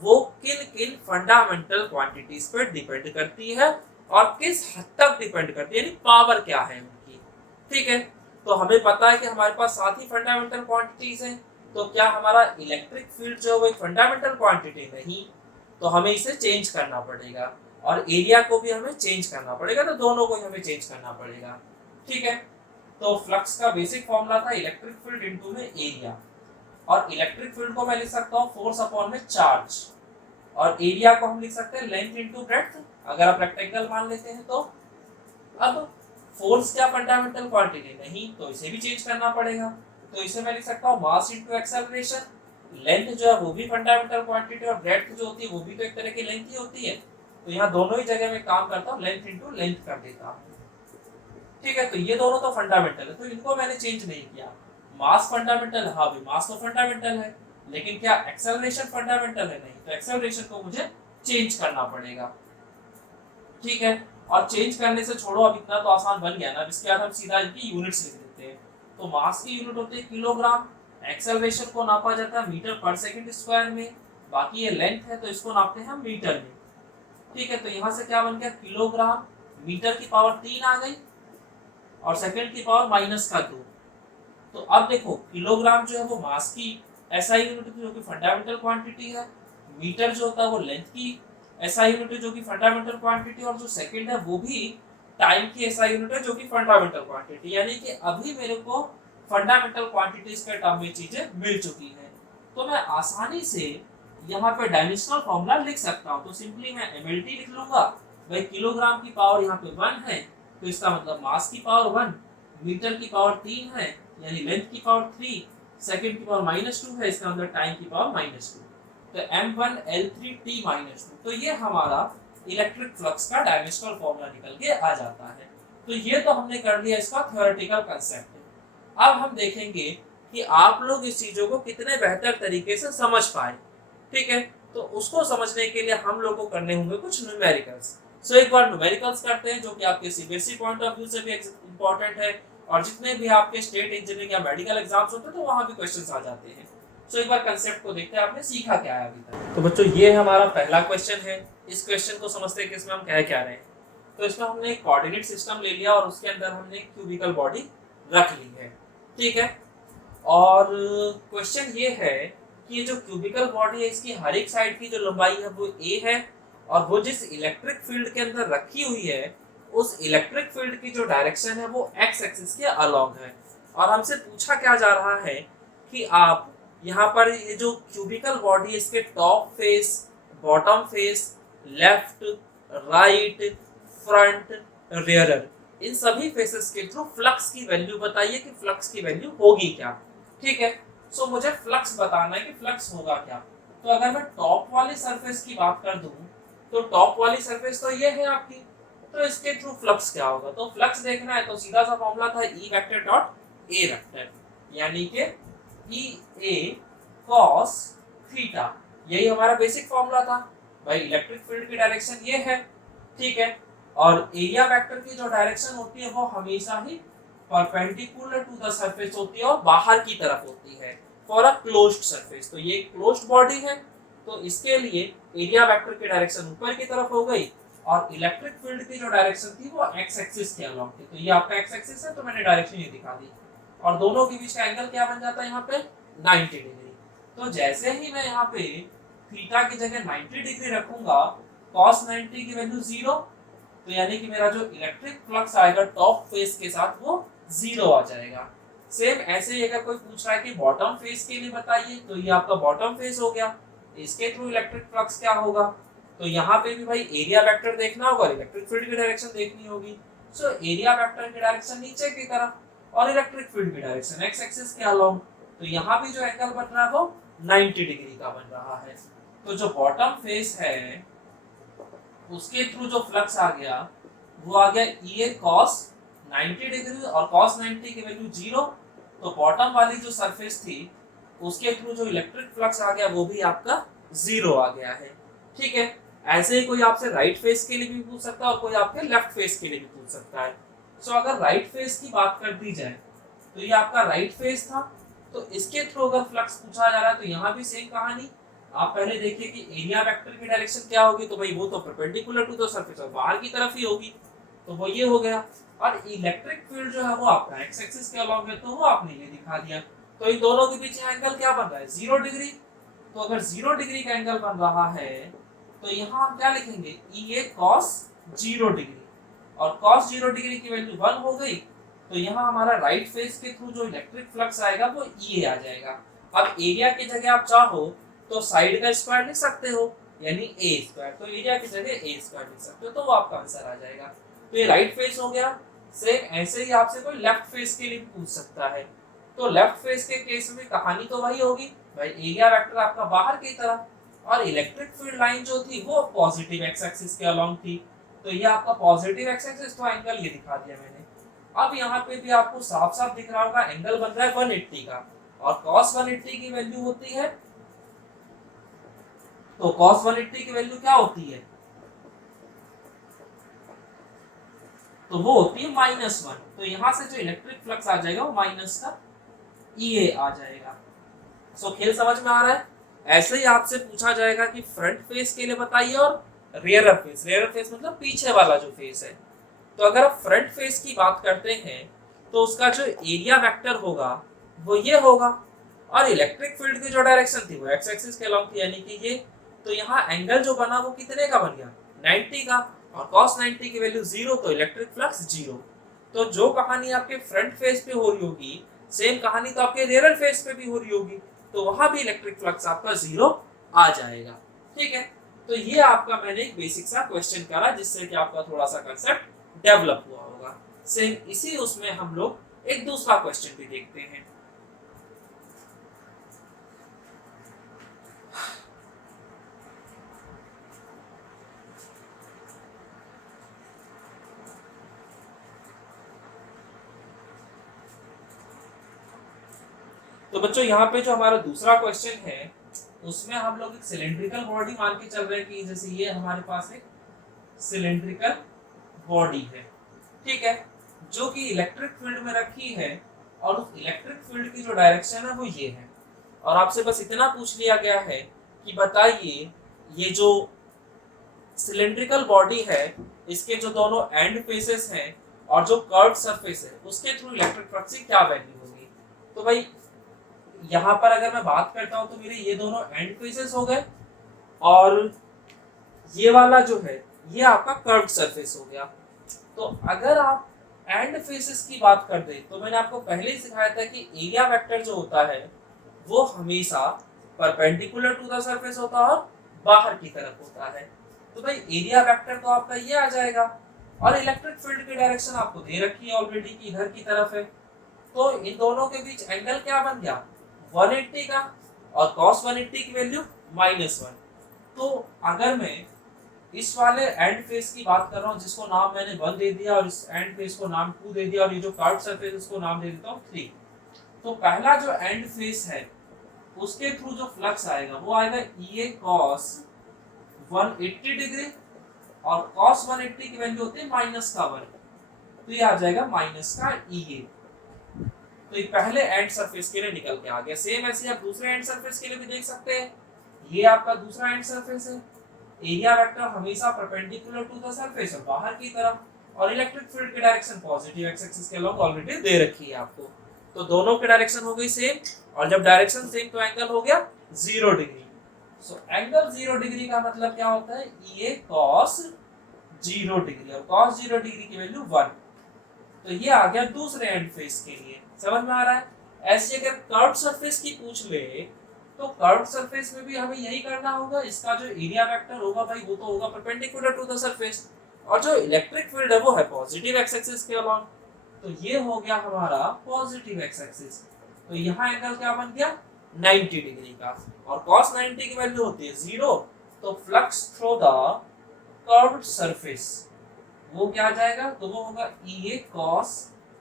वो किन किन फंडामेंटल क्वांटिटीज पर डिपेंड करती है और किस हद तक डिपेंड करती है, यानी पावर क्या है उनकी। ठीक है, तो हमें पता है कि हमारे पास 7 ही फंडामेंटल क्वांटिटीज हैं, तो क्या हमारा इलेक्ट्रिक फील्ड जो है वो एक फंडामेंटल क्वांटिटी नहीं, तो हमें इसे चेंज करना पड़ेगा, और एरिया को भी हमें चेंज करना पड़ेगा, तो दोनों को ही हमें चेंज करना पड़ेगा। ठीक है, तो फ्लक्स का बेसिक फॉर्मूला था इलेक्ट्रिक फील्ड इनटू में एरिया, और इलेक्ट्रिक फील्ड को मैं लिख सकता हूँ फोर्स अपॉन में चार्ज, और एरिया को हम लिख सकते हैं लेंथ इनटू ब्रेड्थ, अगर आप रेक्टेंगल मान लेते हैं तो। अब फोर्स क्या फंडामेंटल क्वांटिटी नहीं, तो इसे भी चेंज करना पड़ेगा, तो इसे मैं लिख सकता हूँ मास इनटू एक्सेलरेशन। लेंथ जो है वो भी फंडामेंटल क्वांटिटी, और ब्रेड्थ जो होती है वो भी तो एक तरह की लेंथ ही होती है, तो यहाँ दोनों ही जगह में काम करता हूँ, लेंथ इनटू लेंथ कर देता हूँ। ठीक है, तो ये दोनों तो फंडामेंटल है, तो इनको मैंने चेंज नहीं किया। मास फंडामेंटल, हाँ भी मास तो फंडामेंटल है, लेकिन क्या एक्सेलरेशन फंडामेंटल है, नहीं, तो एक्सेलरेशन को मुझे चेंज करना पड़ेगा। ठीक है, और चेंज करने से छोड़ो, अब इतना तो आसान बन गया ना, इसके बाद हम सीधा इनकी यूनिट्स लिख देते हैं। तो मास की यूनिट होती है किलोग्राम, एक्सेलरेशन को नापा जाता है मीटर पर सेकंड स्क्वायर में, बाकी ये लेंथ है तो इसको नापते हैं हम मीटर में। ठीक है, तो यहाँ से क्या बन गया, किलोग्राम, मीटर की पावर 3 आ गई और सेकंड की पावर -2। तो अब देखो किलोग्राम जो है वो मास की एसआई यूनिट जो कि फंडामेंटल क्वांटिटी है, मीटर जो होता है वो लेंथ की एसआई यूनिट जो कि फंडामेंटल क्वांटिटी, और जो सेकंड है वो भी टाइम की एसआई यूनिट है जो कि फंडामेंटल क्वांटिटी, यानी कि अभी मेरे को फंडामेंटल क्वांटिटीज के टर्म में चीजें मिल चुकी हैं, तो मैं आसानी से यहाँ पे डायमेंशनल फॉर्मूला लिख सकता हूँ। तो सिंपली मैं एमएलटी लिख लूंगा, भाई किलोग्राम की पावर यहाँ पे 1 है, तो इसका मतलब मास की पावर 1, मीटर की पावर 3 है यानी लेंथ की पावर 3, सेकंड की पावर -2 है, इसका मतलब टाइम की पावर -2, तो m1 L3 T -2। तो ये हमारा इलेक्ट्रिक फ्लक्स का डायमेंशनल फॉर्मूला निकल के आ जाता है। तो ये तो हमने कर लिया इसका थ्योरेटिकल कांसेप्ट। अब हम देखेंगे कि आप लोग इस चीजों को कितने बेहतर तरीके से समझ पाए। ठीक है, तो उसको समझने के लिए हम लोग को करने होंगे कुछ न्यूमेरिकल्स। सो एक बार न्यूमेरिकल्स करते हैं, जो कि आपके सीबीएसई पॉइंट ऑफ व्यू से भी इंपॉर्टेंट है, और जितने भी आपके स्टेट इंजीनियरिंग या मेडिकल एग्जाम्स होते हैं तो वहां भी क्वेश्चंस आ जाते हैं। सो एक बार कंसेप्ट को देखते हैं आपने सीखा क्या है अभी तक। तो बच्चों ये हमारा पहला क्वेश्चन है। इस क्वेश्चन को समझते हैं कि इसमें हम कह क्या रहे हैं। तो इसमें हमने एक कोऑर्डिनेट सिस्टम ले लिया और उसके अंदर हमने एक क्यूबिकल बॉडी रख ली है। ठीक है, और क्वेश्चन ये है कि ये जो क्यूबिकल बॉडी है इसकी हर एक साइड की जो लंबाई है वो a है, और वो जिस इलेक्ट्रिक फील्ड के अंदर रखी हुई है उस इलेक्ट्रिक फील्ड की जो डायरेक्शन है वो x एक्सिस के अलोंग है। और हमसे पूछा क्या जा रहा है कि आप यहाँ पर ये जो क्यूबिकल बॉडी है इसके top face, bottom face, left, right, front, rear, इन सभी फेसेस के थ्रू फ्लक्स की वैल्यू बताइए कि फ्लक्स की वैल्यू होगी क्या। ठीक है, सो मुझे फ्लक्स बताना है कि फ्लक्स होगा क्या। तो अगर मैं टॉप वाली सरफेस की बात कर दूं तो टॉप वाली सरफेस तो ये है आपकी, तो इसके थ्रू फ्लक्स क्या होगा। तो फ्लक्स देखना है तो सीधा सा फॉर्मूला था E vector dot A vector, यानी कि EA cos थीटा, यही हमारा बेसिक फॉर्मूला था। भाई इलेक्ट्रिक फील्ड की डायरेक्शन ये है, ठीक है, और एरिया वेक्टर की जो डायरेक्शन होती है वो हमेशा ही परपेंडिकुलर टू द सरफेस होती है और बाहर की तरफ होती है फॉर अ क्लोज्ड सरफेस। तो ये क्लोज्ड बॉडी है तो इसके लिए एरिया वेक्टर की डायरेक्शन ऊपर की तरफ हो गई और इलेक्ट्रिक फील्ड की जो डायरेक्शन थी वो एक्स एक्सिस के अलोंग थी। तो ये आपका एक्स एक्सिस है, तो मैंने डायरेक्शन ये दिखा दी। और दोनों के बीच का एंगल क्या बन जाता है यहाँ पे 90 डिग्री। तो जैसे ही मैं यहाँ पे थीटा की जगह 90 डिग्री रखूंगा, cos 90 की वैल्यू 0, तो यानी कि मेरा जो इलेक्ट्रिक फ्लक्स आएगा टॉप फेस के साथ वो 0 आ जाएगा। सेम ऐसे ही अगर कोई पूछ रहा है कि बॉटम फेस के लिए बताइए, तो ये आपका बॉटम फेस हो गया, इसके थ्रू इलेक्ट्रिक फ्लक्स क्या होगा। तो यहाँ पे भी भाई एरिया वेक्टर देखना होगा, इलेक्ट्रिक फील्ड की डायरेक्शन देखनी होगी। सो एरिया वेक्टर की डायरेक्शन नीचे की तरफ और इलेक्ट्रिक फील्ड की डायरेक्शन एक्स एक्सिस के अलोंग। तो यहाँ भी जो एंगल बन रहा है वो 90 डिग्री का बन रहा है। तो जो बॉटम फेस है उसके थ्रू जो फ्लक्स आ गया वो आ गया EA cos 90 डिग्री, और cos 90 की वैल्यू 0। तो बॉटम वाली जो सरफेस थी उसके थ्रू जो इलेक्ट्रिक फ्लक्स आ गया वो भी आपका 0 आ गया है। ठीक है, ऐसे ही कोई आपसे राइट फेस के लिए भी पूछ सकता है और कोई आपके लेफ्ट फेस के लिए भी पूछ सकता है। सो अगर राइट फेस की बात कर दी जाए तो ये आपका राइट फेस था, तो इसके थ्रू अगर फ्लक्स पूछा जा रहा है तो यहाँ भी सेम कहानी। आप पहले देखिए कि एरिया वेक्टर की डायरेक्शन क्या होगी, तो भाई वो तो परपेंडिकुलर टू द सरफेस और बाहर की तरफ ही होगी, तो वो ये हो गया। और इलेक्ट्रिक फील्ड जो है वो आपका एक्स एक्सिस के अलोंग है, तो वो आपने ये दिखा दिया। तो इन दोनों के बीच एंगल क्या बन रहा है 0 डिग्री। तो अगर 0 डिग्री का एंगल बन रहा है तो यहाँ हम क्या लिखेंगे EA cos 0 डिग्री, और cos 0 डिग्री की वैल्यू 1 हो गई। तो यहाँ हमारा राइट फेस के थ्रू जो इलेक्ट्रिक फ्लक्स आएगा वो EA आ जाएगा। अब एरिया की जगह आप चाहो तो साइड का स्क्वायर लिख सकते हो, यानी ए स्क्वायर, तो एरिया की जगह ए स्क्वायर लिख सकते हो, तो वो आपका आंसर आ जाएगा। तो ये राइट फेस हो गया। सेम ऐसे ही आपसे कोई लेफ्ट फेस के लिए पूछ सकता है, तो लेफ्ट फेस के केस में कहानी तो वही होगी भाई, एरिया वेक्टर आपका बाहर की तरफ और इलेक्ट्रिक फील्ड लाइन जो थी वो पॉजिटिव एक्स एक्सिस के अलोंग थी। तो ये आपका पॉजिटिव एक्स एक्सिस, तो एंगल ये दिखा दिया मैंने। अब यहाँ पे भी आपको साफ साफ दिख रहा होगा एंगल बन रहा है 180 का, और cos 180 की वैल्यू होती है, तो cos 180 की वैल्यू क्या होती है, तो वो होती है -1। तो यहां से जो इलेक्ट्रिक फ्लक्स आ जाएगा वो माइनस का EA आ जाएगा। सो खेल समझ में आ रहा है। ऐसे ही आपसे पूछा जाएगा कि फ्रंट फेस के लिए बताइए और रियर फेस मतलब पीछे वाला जो फेस है। तो अगर आप फ्रंट फेस की बात करते हैं तो उसका जो एरिया वेक्टर होगा वो ये होगा, और इलेक्ट्रिक फील्ड की जो डायरेक्शन थी वो एक्स एक्सिस के अलोंग थी, यानी कि ये। तो यहाँ एंगल जो बना वो कितने का बन गया 90 का, और cos 90 की वैल्यू 0, तो इलेक्ट्रिक फ्लक्स 0। तो जो कहानी आपके फ्रंट फेस पे हो रही होगी सेम कहानी तो आपके रियर फेस पे भी हो रही होगी, तो वहां भी इलेक्ट्रिक फ्लक्स आपका 0 आ जाएगा। ठीक है, तो ये आपका मैंने एक बेसिक सा क्वेश्चन करा जिससे कि आपका थोड़ा सा कंसेप्ट डेवलप हुआ होगा। सेम इसी उसमें हम लोग एक दूसरा क्वेश्चन भी देखते हैं। तो बच्चों यहाँ पे जो हमारा दूसरा क्वेश्चन है उसमें हम लोग एक सिलेंड्रिकल बॉडी मान के चल रहे हैं कि जैसे ये हमारे पास एक सिलेंड्रिकल बॉडी है, ठीक है, जो कि इलेक्ट्रिक फील्ड में रखी है, और उस इलेक्ट्रिक फील्ड की जो डायरेक्शन है वो ये है। और आपसे बस इतना पूछ लिया गया है कि बताइए ये जो सिलेंड्रिकल बॉडी है इसके जो दोनों एंड फेसेस हैं और जो कर्व्ड सरफेस है उसके थ्रू इलेक्ट्रिक फ्लक्स की क्या वैल्यू होगी। तो भाई यहाँ पर अगर मैं बात करता हूँ तो मेरे ये दोनों एंड फेसेस हो गए, और ये वाला जो है ये आपका कर्व्ड सरफेस हो गया। तो अगर आप एंड फेसेस की बात कर दें तो मैंने आपको पहले ही सिखाया था कि एरिया वेक्टर जो होता है वो हमेशा परपेंडिकुलर टू द सरफेस होता है और बाहर की तरफ होता है। तो भाई एरिया वेक्टर तो आपका ये आ जाएगा, और इलेक्ट्रिक फील्ड की डायरेक्शन आपको दे रखी है ऑलरेडी कि इधर की तरफ है। तो इन दोनों के बीच एंगल क्या बन गया 180 का, और cos 180 की वैल्यू -1। तो अगर मैं इस वाले एंड फेस की बात कर रहा हूँ जिसको नाम मैंने 1 दे दिया, और इस एंड फेस को नाम 2 दे दिया, और ये जो कर्व्ड सरफेस इसको नाम दे देता हूँ 3। तो पहला जो एंड फेस है उसके थ्रू जो फ्लक्स आएगा वो आएगा EA cos 180 डिग्री, और cos 180 की वैल्यू होती है -1, तो ये आ जाएगा -EA। तो ये पहले एंड सरफेस के लिए निकल के आ गया। सेम ऐसे आप दूसरे एंड सरफेस के लिए भी देख सकते हैं, ये आपका दूसरा एंड सरफेस है, एरिया वेक्टर हमेशा परपेंडिकुलर टू द सरफेस और बाहर की तरफ, और इलेक्ट्रिक फील्ड की डायरेक्शन पॉजिटिव एक्स एक्सिस के अलॉन्ग ऑलरेडी दे रखी है आपको। तो दोनों की डायरेक्शन हो गई सेम, और जब डायरेक्शन सेम तो एंगल हो गया 0 डिग्री। सो एंगल 0 डिग्री का मतलब क्या होता है, ये cos 0 डिग्री, और cos 0 डिग्री की वैल्यू 1। तो ये आ गया दूसरे एंड फेस के लिए, समझ में आ रहा है। ऐसे अगर कर्व्ड सरफेस की पूछ ले तो कर्व्ड सरफेस में भी हमें यही करना होगा, इसका जो एरिया वेक्टर होगा भाई वो तो होगा परपेंडिकुलर टू द सरफेस, और जो इलेक्ट्रिक फील्ड है वो है पॉजिटिव एक्स एक्सिस के अलॉन्ग। तो ये हो गया हमारा पॉजिटिव एक्स एक्सिस। तो यहाँ एंगल क्या बन गया 90 डिग्री का, और cos 90 की वैल्यू होती है 0। तो flux through the curved surface वो क्या आ जाएगा, तो वो होगा EA cos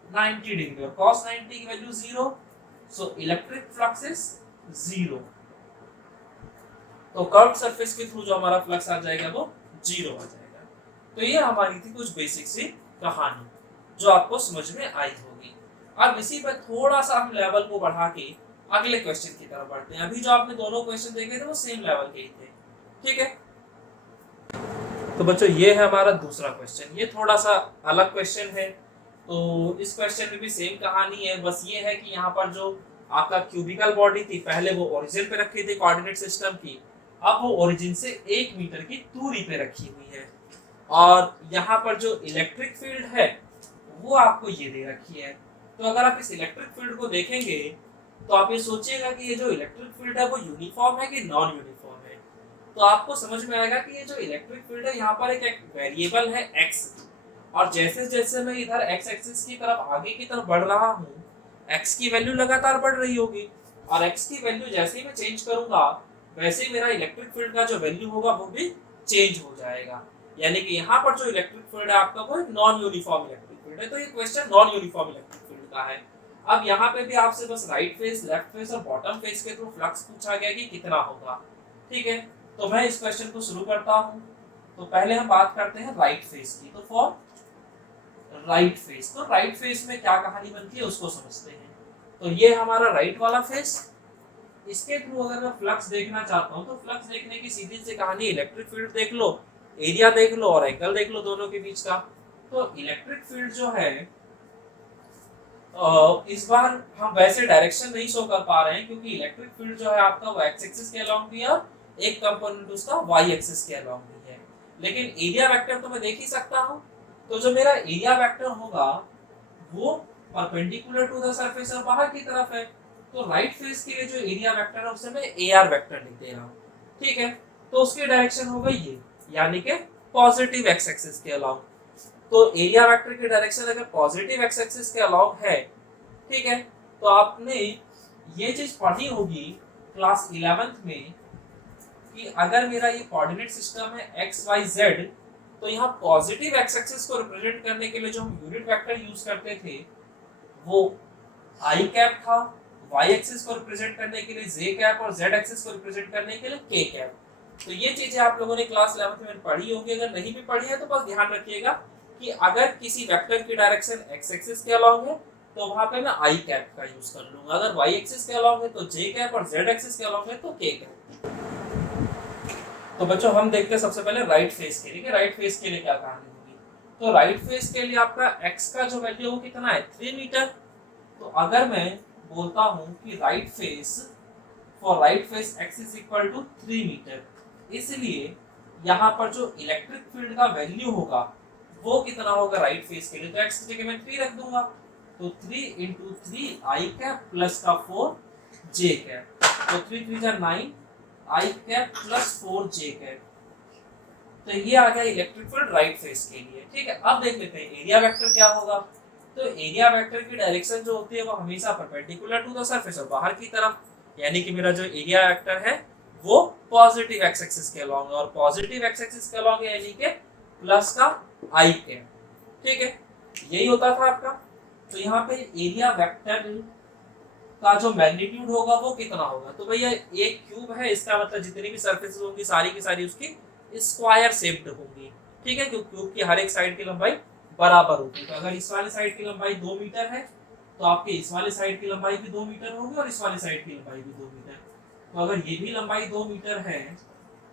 90 डिग्री, और cos 90 की value 0, so electric flux is 0। तो कर्व्ड सरफेस के थ्रू जो हमारा फ्लक्स आ जाएगा वो 0 आ जाएगा। तो ये हमारी थी कुछ बेसिक सी कहानी जो आपको समझ में आई होगी। अब इसी पर थोड़ा सा हम लेवल को बढ़ा के अगले क्वेश्चन की तरफ बढ़ते हैं। अभी जो आपने दोनों क्वेश्चन देखे थे वो सेम लेवल के ही थे, ठीक है। तो बच्चों ये है हमारा दूसरा क्वेश्चन, ये थोड़ा सा अलग क्वेश्चन है। तो इस क्वेश्चन में भी सेम कहानी है, बस ये है कि यहाँ पर जो आपका क्यूबिकल बॉडी थी पहले वो ओरिजिन पे रखी थी कोऑर्डिनेट सिस्टम की, अब वो ओरिजिन से 1 मीटर की दूरी पे रखी हुई है, और यहाँ पर जो इलेक्ट्रिक फील्ड है वो आपको ये दे रखी है। तो अगर आप इस इलेक्ट्रिक फील्ड को देखेंगे तो आप ये सोचिएगा कि ये जो इलेक्ट्रिक फील्ड है वो यूनिफॉर्म है कि नॉन यूनिफॉर्म है। तो आपको समझ में आएगा कि ये जो इलेक्ट्रिक फील्ड है यहाँ पर एक वेरिएबल है x, और जैसे जैसे मैं इधर x एक्सिस की तरफ आगे की तरफ बढ़ रहा हूँ x की वैल्यू लगातार बढ़ रही होगी, और x की वैल्यू जैसे ही मैं चेंज करूंगा वैसे ही मेरा इलेक्ट्रिक फील्ड का जो वैल्यू होगा वो भी चेंज हो जाएगा। यानी कि यहाँ पर जो इलेक्ट्रिक फील्ड है आपका वो नॉन यूनिफॉर्म इलेक्ट्रिक फील्ड है। तो ये question non uniform electric field का है। अब यहाँ पे भी आपसे बस राइट फेस, लेफ्ट फेस और बॉटम फेस के थ्रू फ्लक्स पूछा गया कि कितना होगा, ठीक है। तो मैं इस क्वेश्चन को शुरू करता हूँ। तो पहले हम बात करते हैं राइट फेस की। तो फॉर राइट फेस, तो राइट फेस में क्या कहानी बनती है उसको समझते हैं। तो ये हमारा राइट वाला फेस, इसके थ्रू अगर मैं फ्लक्स देखना चाहता हूँ तो फ्लक्स देखने की सीधी सी कहानी, इलेक्ट्रिक फील्ड देख लो, एरिया देख लो और एंगल देख लो दोनों के बीच का। तो इलेक्ट्रिक फील्ड जो है इस बार हम वैसे डायरेक्शन नहीं शो कर पा रहे हैं क्योंकि इलेक्ट्रिक फील्ड जो है आपका वो एक्स एक्सिस के अलॉन्ग भी है और एक कंपोनेंट उसका वाई एक्सिस के अलॉन्ग भी है। लेकिन एरिया वेक्टर तो मैं देख ही सकता हूँ। तो जो मेरा एरिया वेक्टर होगा वो परपेंडिकुलर टू द सरफेस और बाहर की तरफ है। तो राइट फेस के लिए जो एरिया वेक्टर है उसे मैं एआर वेक्टर लिख दे रहा हूँ, ठीक है। तो उसकी डायरेक्शन हो गई ये, यानी कि पॉजिटिव एक्स एक्सिस के अलॉन्ग। तो एरिया वेक्टर की डायरेक्शन अगर पॉजिटिव एक्स एक्सिस के अलॉन्ग है, ठीक है, तो आपने ये चीज पढ़ी होगी क्लास 11th में कि अगर मेरा ये कोऑर्डिनेट सिस्टम है एक्स वाई जेड, तो यहाँ पॉजिटिव एक्स एक्सिस को रिप्रेजेंट करने के लिए जो हम यूनिट वेक्टर यूज करते थे वो आई कैप था, वाई एक्सिस को रिप्रेजेंट करने के लिए जे कैप और जेड एक्सिस को रिप्रेजेंट करने के लिए के कैप। तो ये चीजें आप लोगों ने क्लास 11th में पढ़ी होगी, अगर नहीं भी पढ़ी है तो बस ध्यान रखिएगा कि अगर किसी वेक्टर की डायरेक्शन एक्स एक्सिस के अलॉन्ग है तो वहां पे मैं आई कैप का यूज कर लूंगा, अगर वाई एक्सिस के अलॉन्ग है तो जे कैप और जेड एक्सिस के अलॉन्ग है तो के कैप। तो बच्चों हम देखते हैं सबसे पहले राइट फेस के लिए, राइट फेस के लिए क्या कहानी होगी। तो राइट फेस के लिए आपका x का जो वैल्यू वो कितना है 3 मीटर। तो अगर मैं बोलता हूं कि right face for right face x is equal to 3 metre, इसलिए यहाँ पर जो इलेक्ट्रिक फील्ड का वैल्यू होगा वो कितना होगा राइट फेस के लिए। तो x की जगह मैं 3 रख दूंगा, तो 3 into 3 आई कैप प्लस का 4 जे कैप, तो 3 3 जा 9 आई कैप प्लस 4 जे कैप। तो ये आ गया इलेक्ट्रिक फील्ड राइट फेस के लिए, ठीक है। अब देख लेते हैं एरिया वेक्टर क्या होगा। तो एरिया वेक्टर की डायरेक्शन जो होती है वो हमेशा परपेंडिकुलर टू द सरफेस और बाहर की तरफ, यानी कि मेरा जो एरिया वेक्टर है वो पॉजिटिव एक्स एक्सिस के अलॉन्ग है, और पॉजिटिव एक्स एक्सिस के अलॉन्ग यानी कि प्लस का आई कैप, ठीक है। यही होता था आपका। तो यहाँ पे एरिया वेक्टर का जो मैग्नीट्यूड होगा वो कितना होगा। तो भैया एक क्यूब है, इसका मतलब जितनी भी सरफेसेस होंगी सारी की सारी उसकी स्क्वायर शेप्ड होंगी, ठीक है, क्योंकि क्यूब की हर एक साइड की लंबाई बराबर होगी। तो अगर इस वाली साइड की लंबाई 2 मीटर है तो आपके इस वाली साइड की लंबाई भी 2 मीटर होगी और इस वाली साइड की लंबाई भी 2 मीटर। तो अगर ये भी लंबाई 2 मीटर है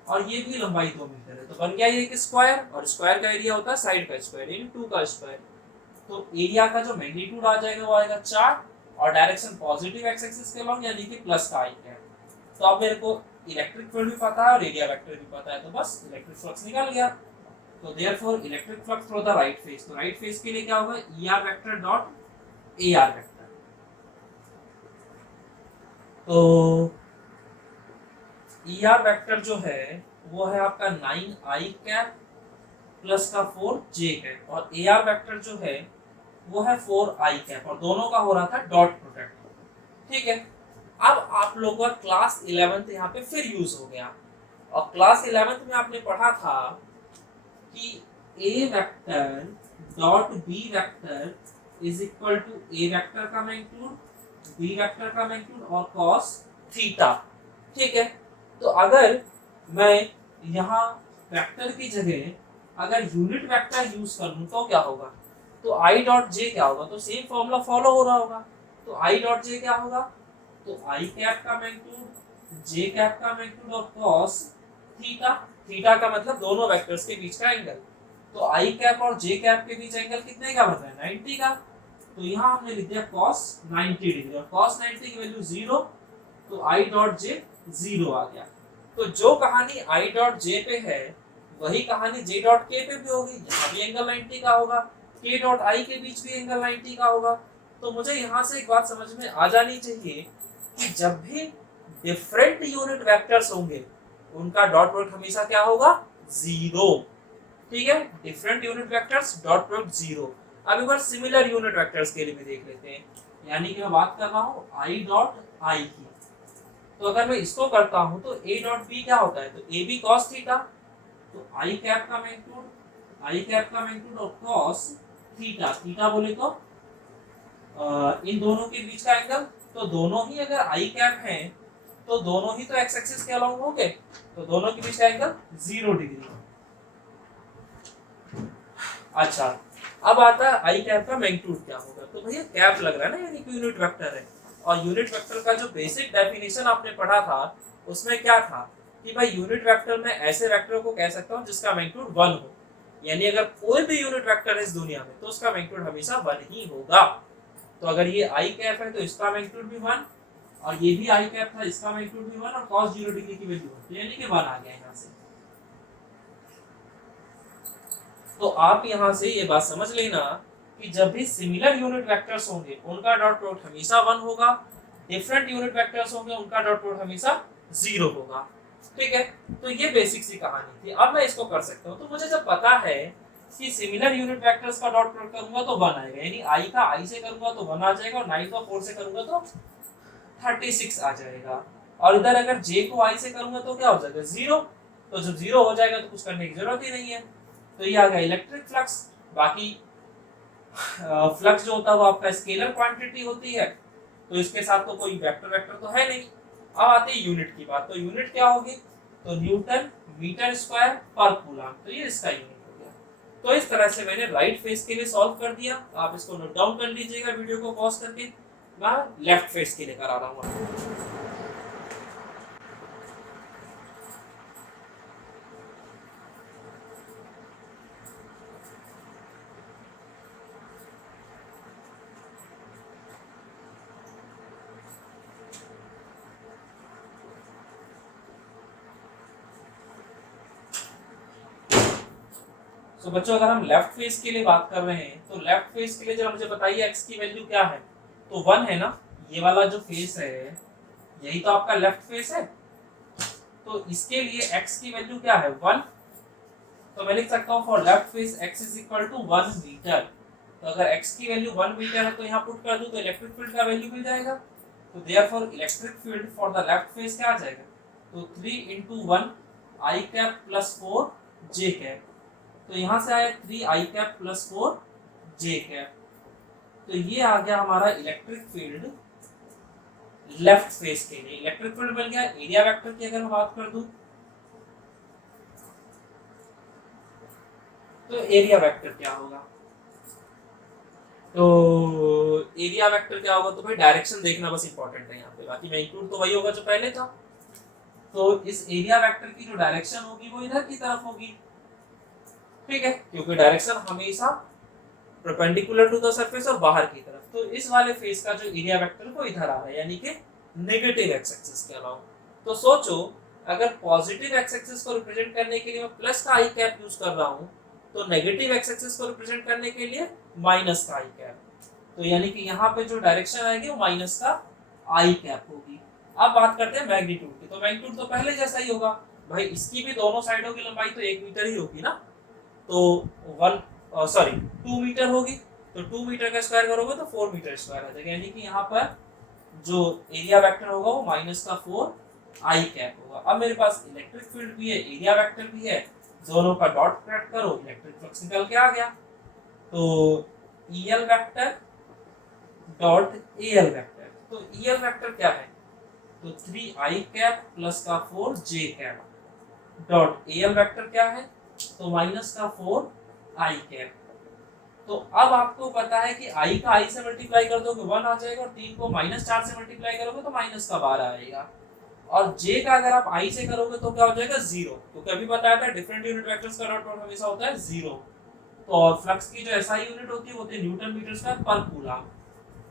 और ये भी लंबाई 2 मीटर है, तो बन गया ये एक स्क्वायर, और स्क्वायर का एरिया होता है साइड का स्क्वायर यानी 2 का स्क्वायर। तो एरिया का जो मैग्नीट्यूड आ जाएगा वो आएगा 4, और डायरेक्शन पॉजिटिव एक्स एक्सिस के अलॉन्ग यानी कि प्लस का आई कैप। तो अब मेरे को इलेक्ट्रिक फील्ड भी पता है और एरिया वेक्टर भी पता है, तो बस इलेक्ट्रिक फ्लक्स निकल गया। तो therefore electric flux through the right phase, तो राइट फेज के लिए क्या होगा, E R vector dot A R vector. तो ई आर वेक्टर जो है वो है आपका 9 आई कैप प्लस का 4 जे कैप, और ए आर वेक्टर जो है वो है 4 आई कैप, और दोनों का हो रहा था डॉट प्रोडक्ट। ठीक है, अब आप लोगों का क्लास 11th यहाँ पे फिर यूज हो गया, और क्लास 11th में आपने पढ़ा था कि A vector dot B vector is equal to A vector का मैग्नीट्यूड बी वेक्टर का मैग्नीट्यूड और कॉस थीटा। ठीक है, तो अगर मैं यहाँ वेक्टर की जगह अगर यूनिट वेक्टर यूज कर लूँ तो क्या होगा, तो आई डॉट जे क्या होगा, तो सेम फॉर्मूला फॉलो हो रहा होगा। तो आई डॉट जे क्या होगा, तो आई कैप का मैग्नीट्यूड जे कैप का मैग्नीट्यूड और कॉस थीटा, थीटा का मतलब दोनों वेक्टर्स के बीच का एंगल। तो आई कैप और जे कैप के बीच एंगल कितने का बन रहा है, 90 का। तो यहाँ हमने लिख दिया cos 90 डिग्री, और cos 90 की वैल्यू 0, तो आई डॉट जे 0 आ गया। तो जो कहानी आई डॉट जे पे है वही कहानी जे डॉट के पे भी होगी, यहाँ भी एंगल 90 का होगा, के डॉट आई के बीच भी एंगल 90 का होगा। तो मुझे यहाँ से एक बात समझ में आ जानी चाहिए कि जब भी डिफरेंट यूनिट वेक्टर्स होंगे उनका डॉट प्रोडक्ट हमेशा क्या होगा, 0। ठीक है, different unit vectors dot product 0। अब एक बार सिमिलर यूनिट वेक्टर्स के लिए भी देख लेते हैं, यानी कि मैं बात कर रहा हूँ आई डॉट आई की। तो अगर मैं इसको करता हूँ तो ए डॉट बी क्या होता है, तो ए बी कॉस थीटा, तो आई कैप का मैग्नीट्यूड और कॉस थीटा, थीटा बोले तो इन दोनों के बीच का एंगल। तो दोनों ही अगर आई कैप हैं तो दोनों ही तो एक्स एक्सिस के अलॉन्ग होंगे, तो दोनों के बीच का एंगल 0 डिग्री। अच्छा, अब आता है आई कैप का मैग्नीट्यूड क्या होगा, तो भैया कैप लग रहा है ना, यानी कि यूनिट वेक्टर है, और यूनिट वेक्टर का जो बेसिक डेफिनेशन आपने पढ़ा था उसमें क्या था कि भाई यूनिट वेक्टर में ऐसे वेक्टर को कह सकता हूँ जिसका मैग्नीट्यूड 1 हो, यानी अगर कोई भी यूनिट वेक्टर है इस दुनिया में तो उसका मैग्नीट्यूड हमेशा 1 ही होगा। तो अगर ये आई कैप है तो इसका मैग्नीट्यूड भी 1, और ये भी आई कैप था इसका मैग्नीट्यूड भी 1, और cos 0 डिग्री की वैल्यू 1, यानी कि 1 आ गया यहाँ से। तो आप यहाँ से ये बात समझ लेना कि जब भी सिमिलर यूनिट वेक्टर्स होंगे उनका डॉट प्रोडक्ट हमेशा 1 होगा, डिफरेंट यूनिट वेक्टर्स होंगे उनका डॉट प्रोडक्ट हमेशा 0 होगा। ठीक है, तो ये बेसिक सी कहानी थी। अब मैं इसको कर सकता हूँ, तो मुझे जब पता है कि सिमिलर यूनिट वेक्टर्स का डॉट प्रोडक्ट करूंगा तो 1 आएगा, यानी आई का आई से करूंगा तो 1 आ जाएगा, और 9 को 4 से करूंगा तो 36 आ जाएगा, और इधर अगर जे को आई से करूंगा तो क्या हो जाएगा, 0। तो जब 0 हो जाएगा तो कुछ करने की जरूरत ही नहीं है। तो ये आ गया इलेक्ट्रिक फ्लक्स। बाकी फ्लक्स जो होता है वो आपका स्केलर क्वांटिटी होती है, तो इसके साथ तो कोई वेक्टर वेक्टर तो है नहीं। अब आते हैं यूनिट की बात, तो यूनिट क्या होगी, तो न्यूटन मीटर स्क्वायर पर कूलम, तो ये इसका यूनिट हो गया। तो इस तरह से मैंने राइट फेस के लिए सॉल्व कर दिया, आप इसको नोट डाउन कर लीजिएगा वीडियो को पॉज करके। मैं लेफ्ट फेस के लिए करा रहा हूँ। तो बच्चों अगर हम लेफ्ट फेस के लिए बात कर रहे हैं तो लेफ्ट फेस के लिए जरा मुझे बताइए एक्स की वैल्यू क्या है, तो 1 है ना, ये वाला जो फेस है यही तो आपका लेफ्ट फेस है, तो इसके लिए एक्स की वैल्यू क्या है, 1। तो मैं लिख सकता हूँ for left face x is equal to 1 metre. तो अगर एक्स की वैल्यू 1 मीटर है तो यहाँ पुट कर दूँ तो इलेक्ट्रिक फील्ड का वैल्यू मिल जाएगा। तो therefore electric field for the left face क्या आ जाएगा, तो 3 × 1 आई कैप प्लस 4 जे कैप। तो यहाँ से आया 3 आई कैप प्लस 4 जे कैप। तो ये आ गया हमारा इलेक्ट्रिक फील्ड लेफ्ट फेस के लिए। इलेक्ट्रिक फील्ड मिल गया। एरिया वेक्टर की अगर मैं बात कर दूं तो एरिया वेक्टर क्या होगा, तो एरिया वेक्टर क्या होगा, तो भाई डायरेक्शन देखना बस इंपॉर्टेंट है यहाँ पे, बाकी मैग्नीट्यूड तो वही होगा जो पहले था। तो इस एरिया वेक्टर की जो डायरेक्शन होगी वो इधर की तरफ होगी, ठीक है, क्योंकि डायरेक्शन हमेशा परपेंडिकुलर टू द सरफेस और बाहर की तरफ। तो इस वाले फेस का जो एरिया वेक्टर वो इधर आ रहा है, यानी कि नेगेटिव एक्स एक्सिस के अलावा। तो सोचो अगर पॉजिटिव एक्स एक्सिस को रिप्रेजेंट करने के लिए मैं प्लस का आई कैप यूज कर रहा हूँ, तो नेगेटिव एक्स एक्सिस को रिप्रेजेंट करने के लिए माइनस का आई कैप। तो यानी कि यहाँ पे जो डायरेक्शन आएगी वो माइनस का आई कैप होगी। अब बात करते हैं मैग्नीट्यूड की। तो मैग्नीट्यूड तो पहले जैसा ही होगा भाई, इसकी भी दोनों साइडों की लंबाई तो 1 मीटर ही होगी ना, तो 2 मीटर होगी। तो 2 मीटर का स्क्वायर करोगे तो 4 मीटर स्क्वायर आ जाएगा, यानी कि यहाँ पर जो एरिया वेक्टर होगा वो माइनस का 4 आई कैप होगा। अब मेरे पास इलेक्ट्रिक फील्ड भी है, एरिया वेक्टर भी है, दोनों का डॉट प्रोडक्ट करो, इलेक्ट्रिक फ्लक्स निकल के आ गया। तो EL vector dot AL vector, तो ईएल वेक्टर क्या है, तो 3 आई कैप प्लस का 4 जे कैप डॉट एएल वेक्टर क्या है, तो माइनस का 4 आई कैप। तो अब आपको पता है कि i का i से मल्टीप्लाई कर दोगे 1 आ जाएगा, और 3 को -4 से मल्टीप्लाई करोगे तो माइनस का 12 आएगा, और j का अगर आप i से करोगे तो क्या हो जाएगा 0, क्योंकि अभी बताया था डिफरेंट यूनिट वेक्टर्स का डॉट प्रोडक्ट हमेशा होता है 0। तो और फ्लक्स की जो एसआई यूनिट होती है वो होती है न्यूटन मीटर स्क्वायर पर कूलम।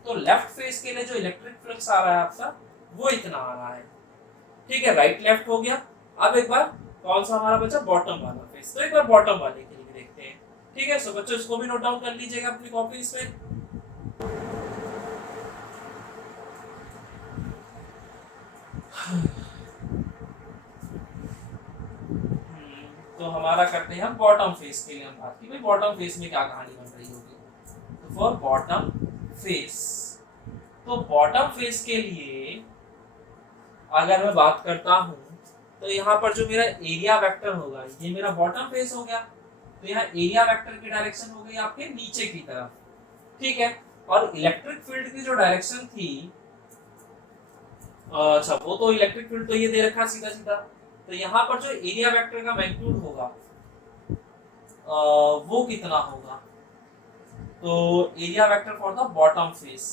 तो लेफ्ट फेस के लिए जो इलेक्ट्रिक फ्लक्स आ रहा है आपका वो इतना आ रहा है, ठीक है, राइट लेफ्ट हो गया। अब एक बार कौन सा हमारा बचा, बॉटम वाला फेस, तो एक बार बॉटम वाले के लिए देखते हैं, ठीक है। सो बच्चों इसको भी नोट डाउन कर लीजिएगा अपनी कॉपीज में। तो हमारा करते हैं हम बॉटम फेस के लिए हम बात की, भाई बॉटम फेस में क्या कहानी बन रही होगी। तो फॉर बॉटम फेस, तो बॉटम फेस के लिए अगर मैं बात करता हूं तो यहाँ पर जो मेरा एरिया वेक्टर होगा ये मेरा बॉटम फेस हो गया, तो यहाँ एरिया वेक्टर की डायरेक्शन हो गई आपके नीचे की तरफ, ठीक है। और इलेक्ट्रिक फील्ड की जो डायरेक्शन थी, अच्छा वो तो इलेक्ट्रिक फील्ड तो ये दे रखा सीधा सीधा, तो यहाँ पर जो एरिया वेक्टर का मैग्नीट्यूड होगा वो कितना होगा, तो area vector for the bottom face,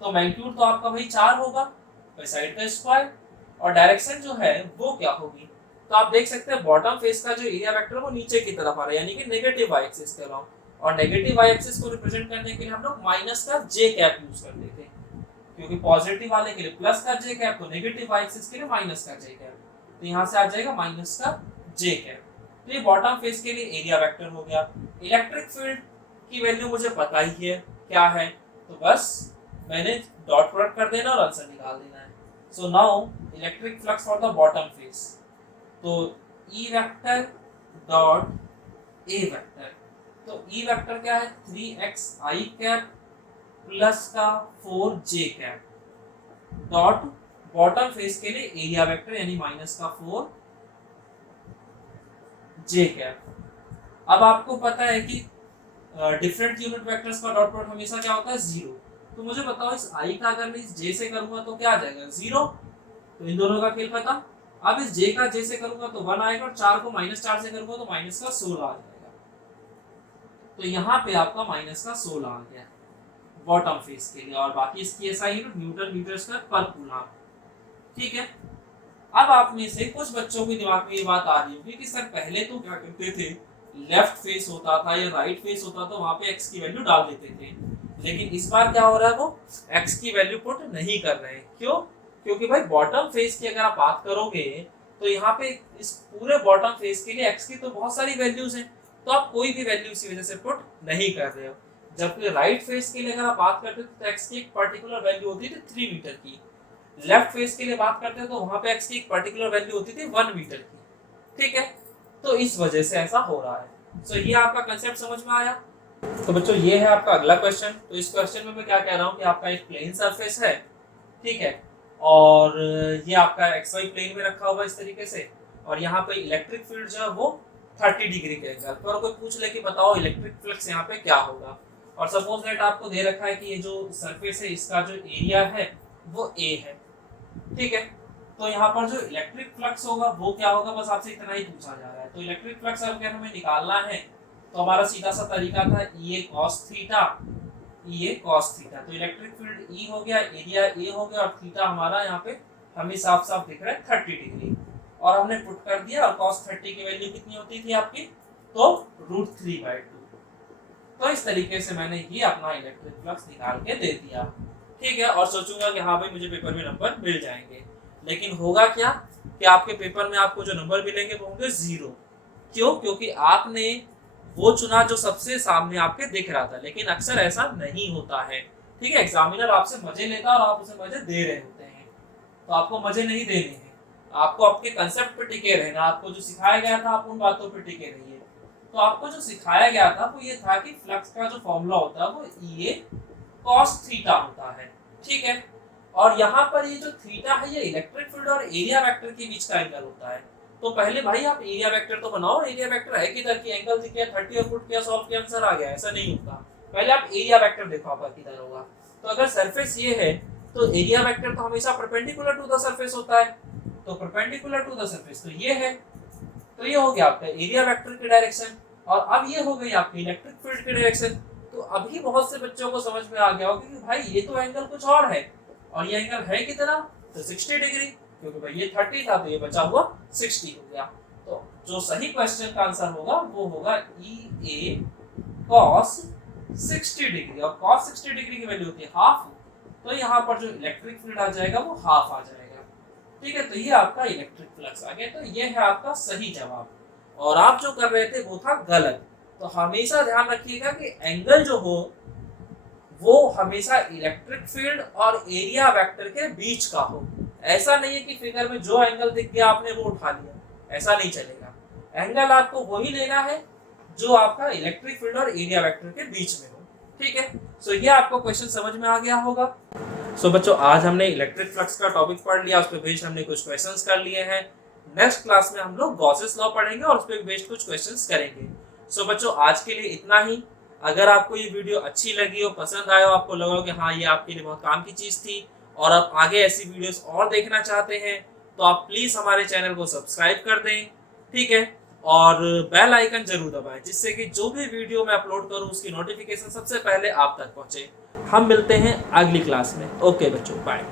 तो मैग्नीट्यूड तो आपका भाई 4 होगा बाई साइड का स्क्वायर, और डायरेक्शन जो है वो क्या होगी, तो आप देख सकते हैं बॉटम फेस का जो एरिया वेक्टर वो नीचे की तरफ आ रहा है, यानी कि नेगेटिव वाई एक्सिस के अलावा, और नेगेटिव वाई एक्सिस को रिप्रेजेंट करने के लिए हम लोग माइनस का जे कैप यूज करते थे, क्योंकि पॉजिटिव वाले के लिए प्लस का जे कैप, तो नेगेटिव वाई एक्सिस के लिए माइनस का जे कैप, तो यहाँ से आ जाएगा माइनस का जे कैप। तो ये बॉटम फेस के लिए एरिया वेक्टर हो गया। इलेक्ट्रिक फील्ड की वैल्यू मुझे पता ही है क्या है, तो बस मैंने डॉट प्रोडक्ट कर देना और आंसर निकाल देना है। So now electric flux for the bottom face, तो E vector dot A vector, तो ई वेक्टर क्या है 3x आई कैप प्लस का 4j cap dot bottom face के लिए एरिया वेक्टर यानी माइनस का 4j कैप। अब आपको पता है कि डिफरेंट यूनिट वेक्टर्स का डॉट प्रोडक्ट हमेशा क्या होता है 0, तो मुझे बताओ इस i का अगर मैं इस j से करूंगा तो क्या आ जाएगा 0, तो इन दोनों का खेल खत्म। अब इस j का j से करूंगा तो 1 आएगा, और 4 को -4 से करूंगा तो माइनस का 16 आ जाएगा, तो यहाँ पे आपका माइनस का 16 आ गया बॉटम फेस के लिए, और बाकी इसकी SI unit newton metre square पर कूलम, ठीक है। अब आप में से कुछ बच्चों के दिमाग में ये बात आ रही होगी कि सर पहले तो क्या करते थे, लेफ्ट फेस होता था या राइट फेस होता था, वहां पे x की वैल्यू डाल देते थे, लेकिन इस बार क्या हो रहा है, वो x की वैल्यू पुट नहीं कर रहे हैं। क्यों? क्योंकि भाई बॉटम फेस की अगर आप बात करोगे तो यहाँ पे इस पूरे बॉटम फेस के लिए x की तो बहुत सारी वैल्यूज हैं, तो आप कोई भी वैल्यू इसी वजह से पुट नहीं कर रहे हो। जबकि राइट फेस के लिए अगर आप बात करते तो x की एक पर्टिकुलर वैल्यू होती थी 3 मीटर की, लेफ्ट फेस के लिए बात करते हैं तो वहां पे x की एक पर्टिकुलर वैल्यू होती थी 1 मीटर की, ठीक है। तो इस वजह से ऐसा हो रहा है। सो ये आपका कांसेप्ट समझ में आया। तो बच्चों ये है आपका अगला क्वेश्चन। तो इस क्वेश्चन में मैं क्या कह रहा हूँ कि आपका एक प्लेन सरफेस है, ठीक है, और ये आपका XY प्लेन में रखा हुआ इस तरीके से, और यहाँ पे इलेक्ट्रिक फील्ड जो है वो 30 डिग्री के एंगल पर, और कोई पूछ ले कि बताओ इलेक्ट्रिक फ्लक्स यहाँ पे क्या होगा, और सपोज दैट आपको दे रखा है कि ये जो सरफेस है इसका जो एरिया है वो A है, ठीक है। तो यहाँ पर जो इलेक्ट्रिक फ्लक्स होगा वो क्या होगा, बस आपसे इतना ही पूछा जा रहा है। तो इलेक्ट्रिक फ्लक्स अगर हमें निकालना है तो हमारा सीधा सा तरीका था E cos theta, E cos theta, तो इलेक्ट्रिक फील्ड E हो गया, एरिया A हो गया, और थीटा हमारा यहाँ पे हमें साफ साफ दिख रहा है 30 डिग्री। और हमने पुट कर दिया और cos 30 की वैल्यू कितनी होती थी आपकी, तो √3/2। तो इस तरीके से मैंने ये अपना इलेक्ट्रिक फ्लक्स निकाल के दे दिया, ठीक है। और सोचूंगा कि हाँ भाई मुझे पेपर में नंबर मिल जाएंगे, लेकिन होगा क्या कि आपके पेपर में आपको जो नंबर मिलेंगे वो होंगे 0। क्यों? क्योंकि आपने वो चुना जो सबसे सामने आपके दिख रहा था, लेकिन अक्सर ऐसा नहीं होता है, ठीक है। एग्जामिनर आपसे मजे लेता है और आप उसे मजे दे रहे होते हैं, तो आपको मजे नहीं देने हैं, आपको आपके कंसेप्ट पे टिके रहना, आपको जो सिखाया गया था आप उन बातों पे टिके रहिए। तो आपको जो सिखाया गया था वो ये था कि फ्लक्स का जो फॉर्मूला होता है वो EA cos थीटा होता है, ठीक है। और यहाँ पर ये जो थीटा है ये इलेक्ट्रिक फील्ड और एरिया वेक्टर के बीच का एंगल होता है। तो पहले भाई आप एरिया वेक्टर तो बनाओ, एरिया वेक्टर है किधर की, एंगल दिख गया 30 और पुट किया, सॉल्व किया, आंसर आ गया, ऐसा नहीं होता। पहले आप एरिया वेक्टर देखो आपका किधर होगा। तो अगर सरफेस ये है तो एरिया वेक्टर तो हमेशा परपेंडिकुलर टू द सरफेस होता है, तो परपेंडिकुलर टू द सरफेस तो ये है, तो ये हो गया आपका एरिया वेक्टर की डायरेक्शन। और अब ये हो गई आपकी इलेक्ट्रिक फील्ड की डायरेक्शन। तो अभी बहुत से बच्चों को समझ में आ गया होगा कि भाई ये तो एंगल कुछ और है, और ये एंगल है कितना, तो 60 डिग्री, क्योंकि भाई ये 30 था तो ये बचा हुआ 60 हो गया। तो जो सही क्वेश्चन का आंसर होगा वो होगा EA cos 60 डिग्री, और cos 60 डिग्री की वैल्यू होती है हाफ, तो यहाँ पर जो इलेक्ट्रिक फील्ड आ जाएगा वो हाफ आ जाएगा, ठीक है। तो ये आपका इलेक्ट्रिक फ्लक्स आ गया, तो ये है आपका सही जवाब, और आप जो कर रहे थे वो था गलत। तो हमेशा ध्यान रखिएगा कि एंगल जो हो वो हमेशा इलेक्ट्रिक फील्ड और एरिया वेक्टर के बीच का हो। ऐसा नहीं है कि फिगर में जो एंगल दिख गया आपने वो उठा लिया, ऐसा नहीं चलेगा। एंगल आपको वही लेना है जो आपका इलेक्ट्रिक फील्ड और एरिया वेक्टर के बीच में हो, ठीक है। सो ये आपको क्वेश्चन समझ में आ गया होगा। सो बच्चों आज हमने इलेक्ट्रिक फ्लक्स का टॉपिक पढ़ लिया, उस पर बेस्ड हमने कुछ क्वेश्चंस कर लिए हैं। नेक्स्ट क्लास में हम लोग गॉसेस लॉ पढ़ेंगे और उस पर बेस्ड कुछ क्वेश्चंस करेंगे। सो बच्चों आज के लिए इतना ही। अगर आपको ये वीडियो अच्छी लगी हो, पसंद आया हो, आपको लगा हो कि हाँ ये आपके लिए बहुत काम की चीज़ थी और आप आगे ऐसी वीडियोस और देखना चाहते हैं, तो आप प्लीज़ हमारे चैनल को सब्सक्राइब कर दें, ठीक है। और बेल आइकन जरूर दबाएं, जिससे कि जो भी वीडियो मैं अपलोड करूँ उसकी नोटिफिकेशन सबसे पहले आप तक पहुँचे। हम मिलते हैं अगली क्लास में। ओके बच्चों, बाय।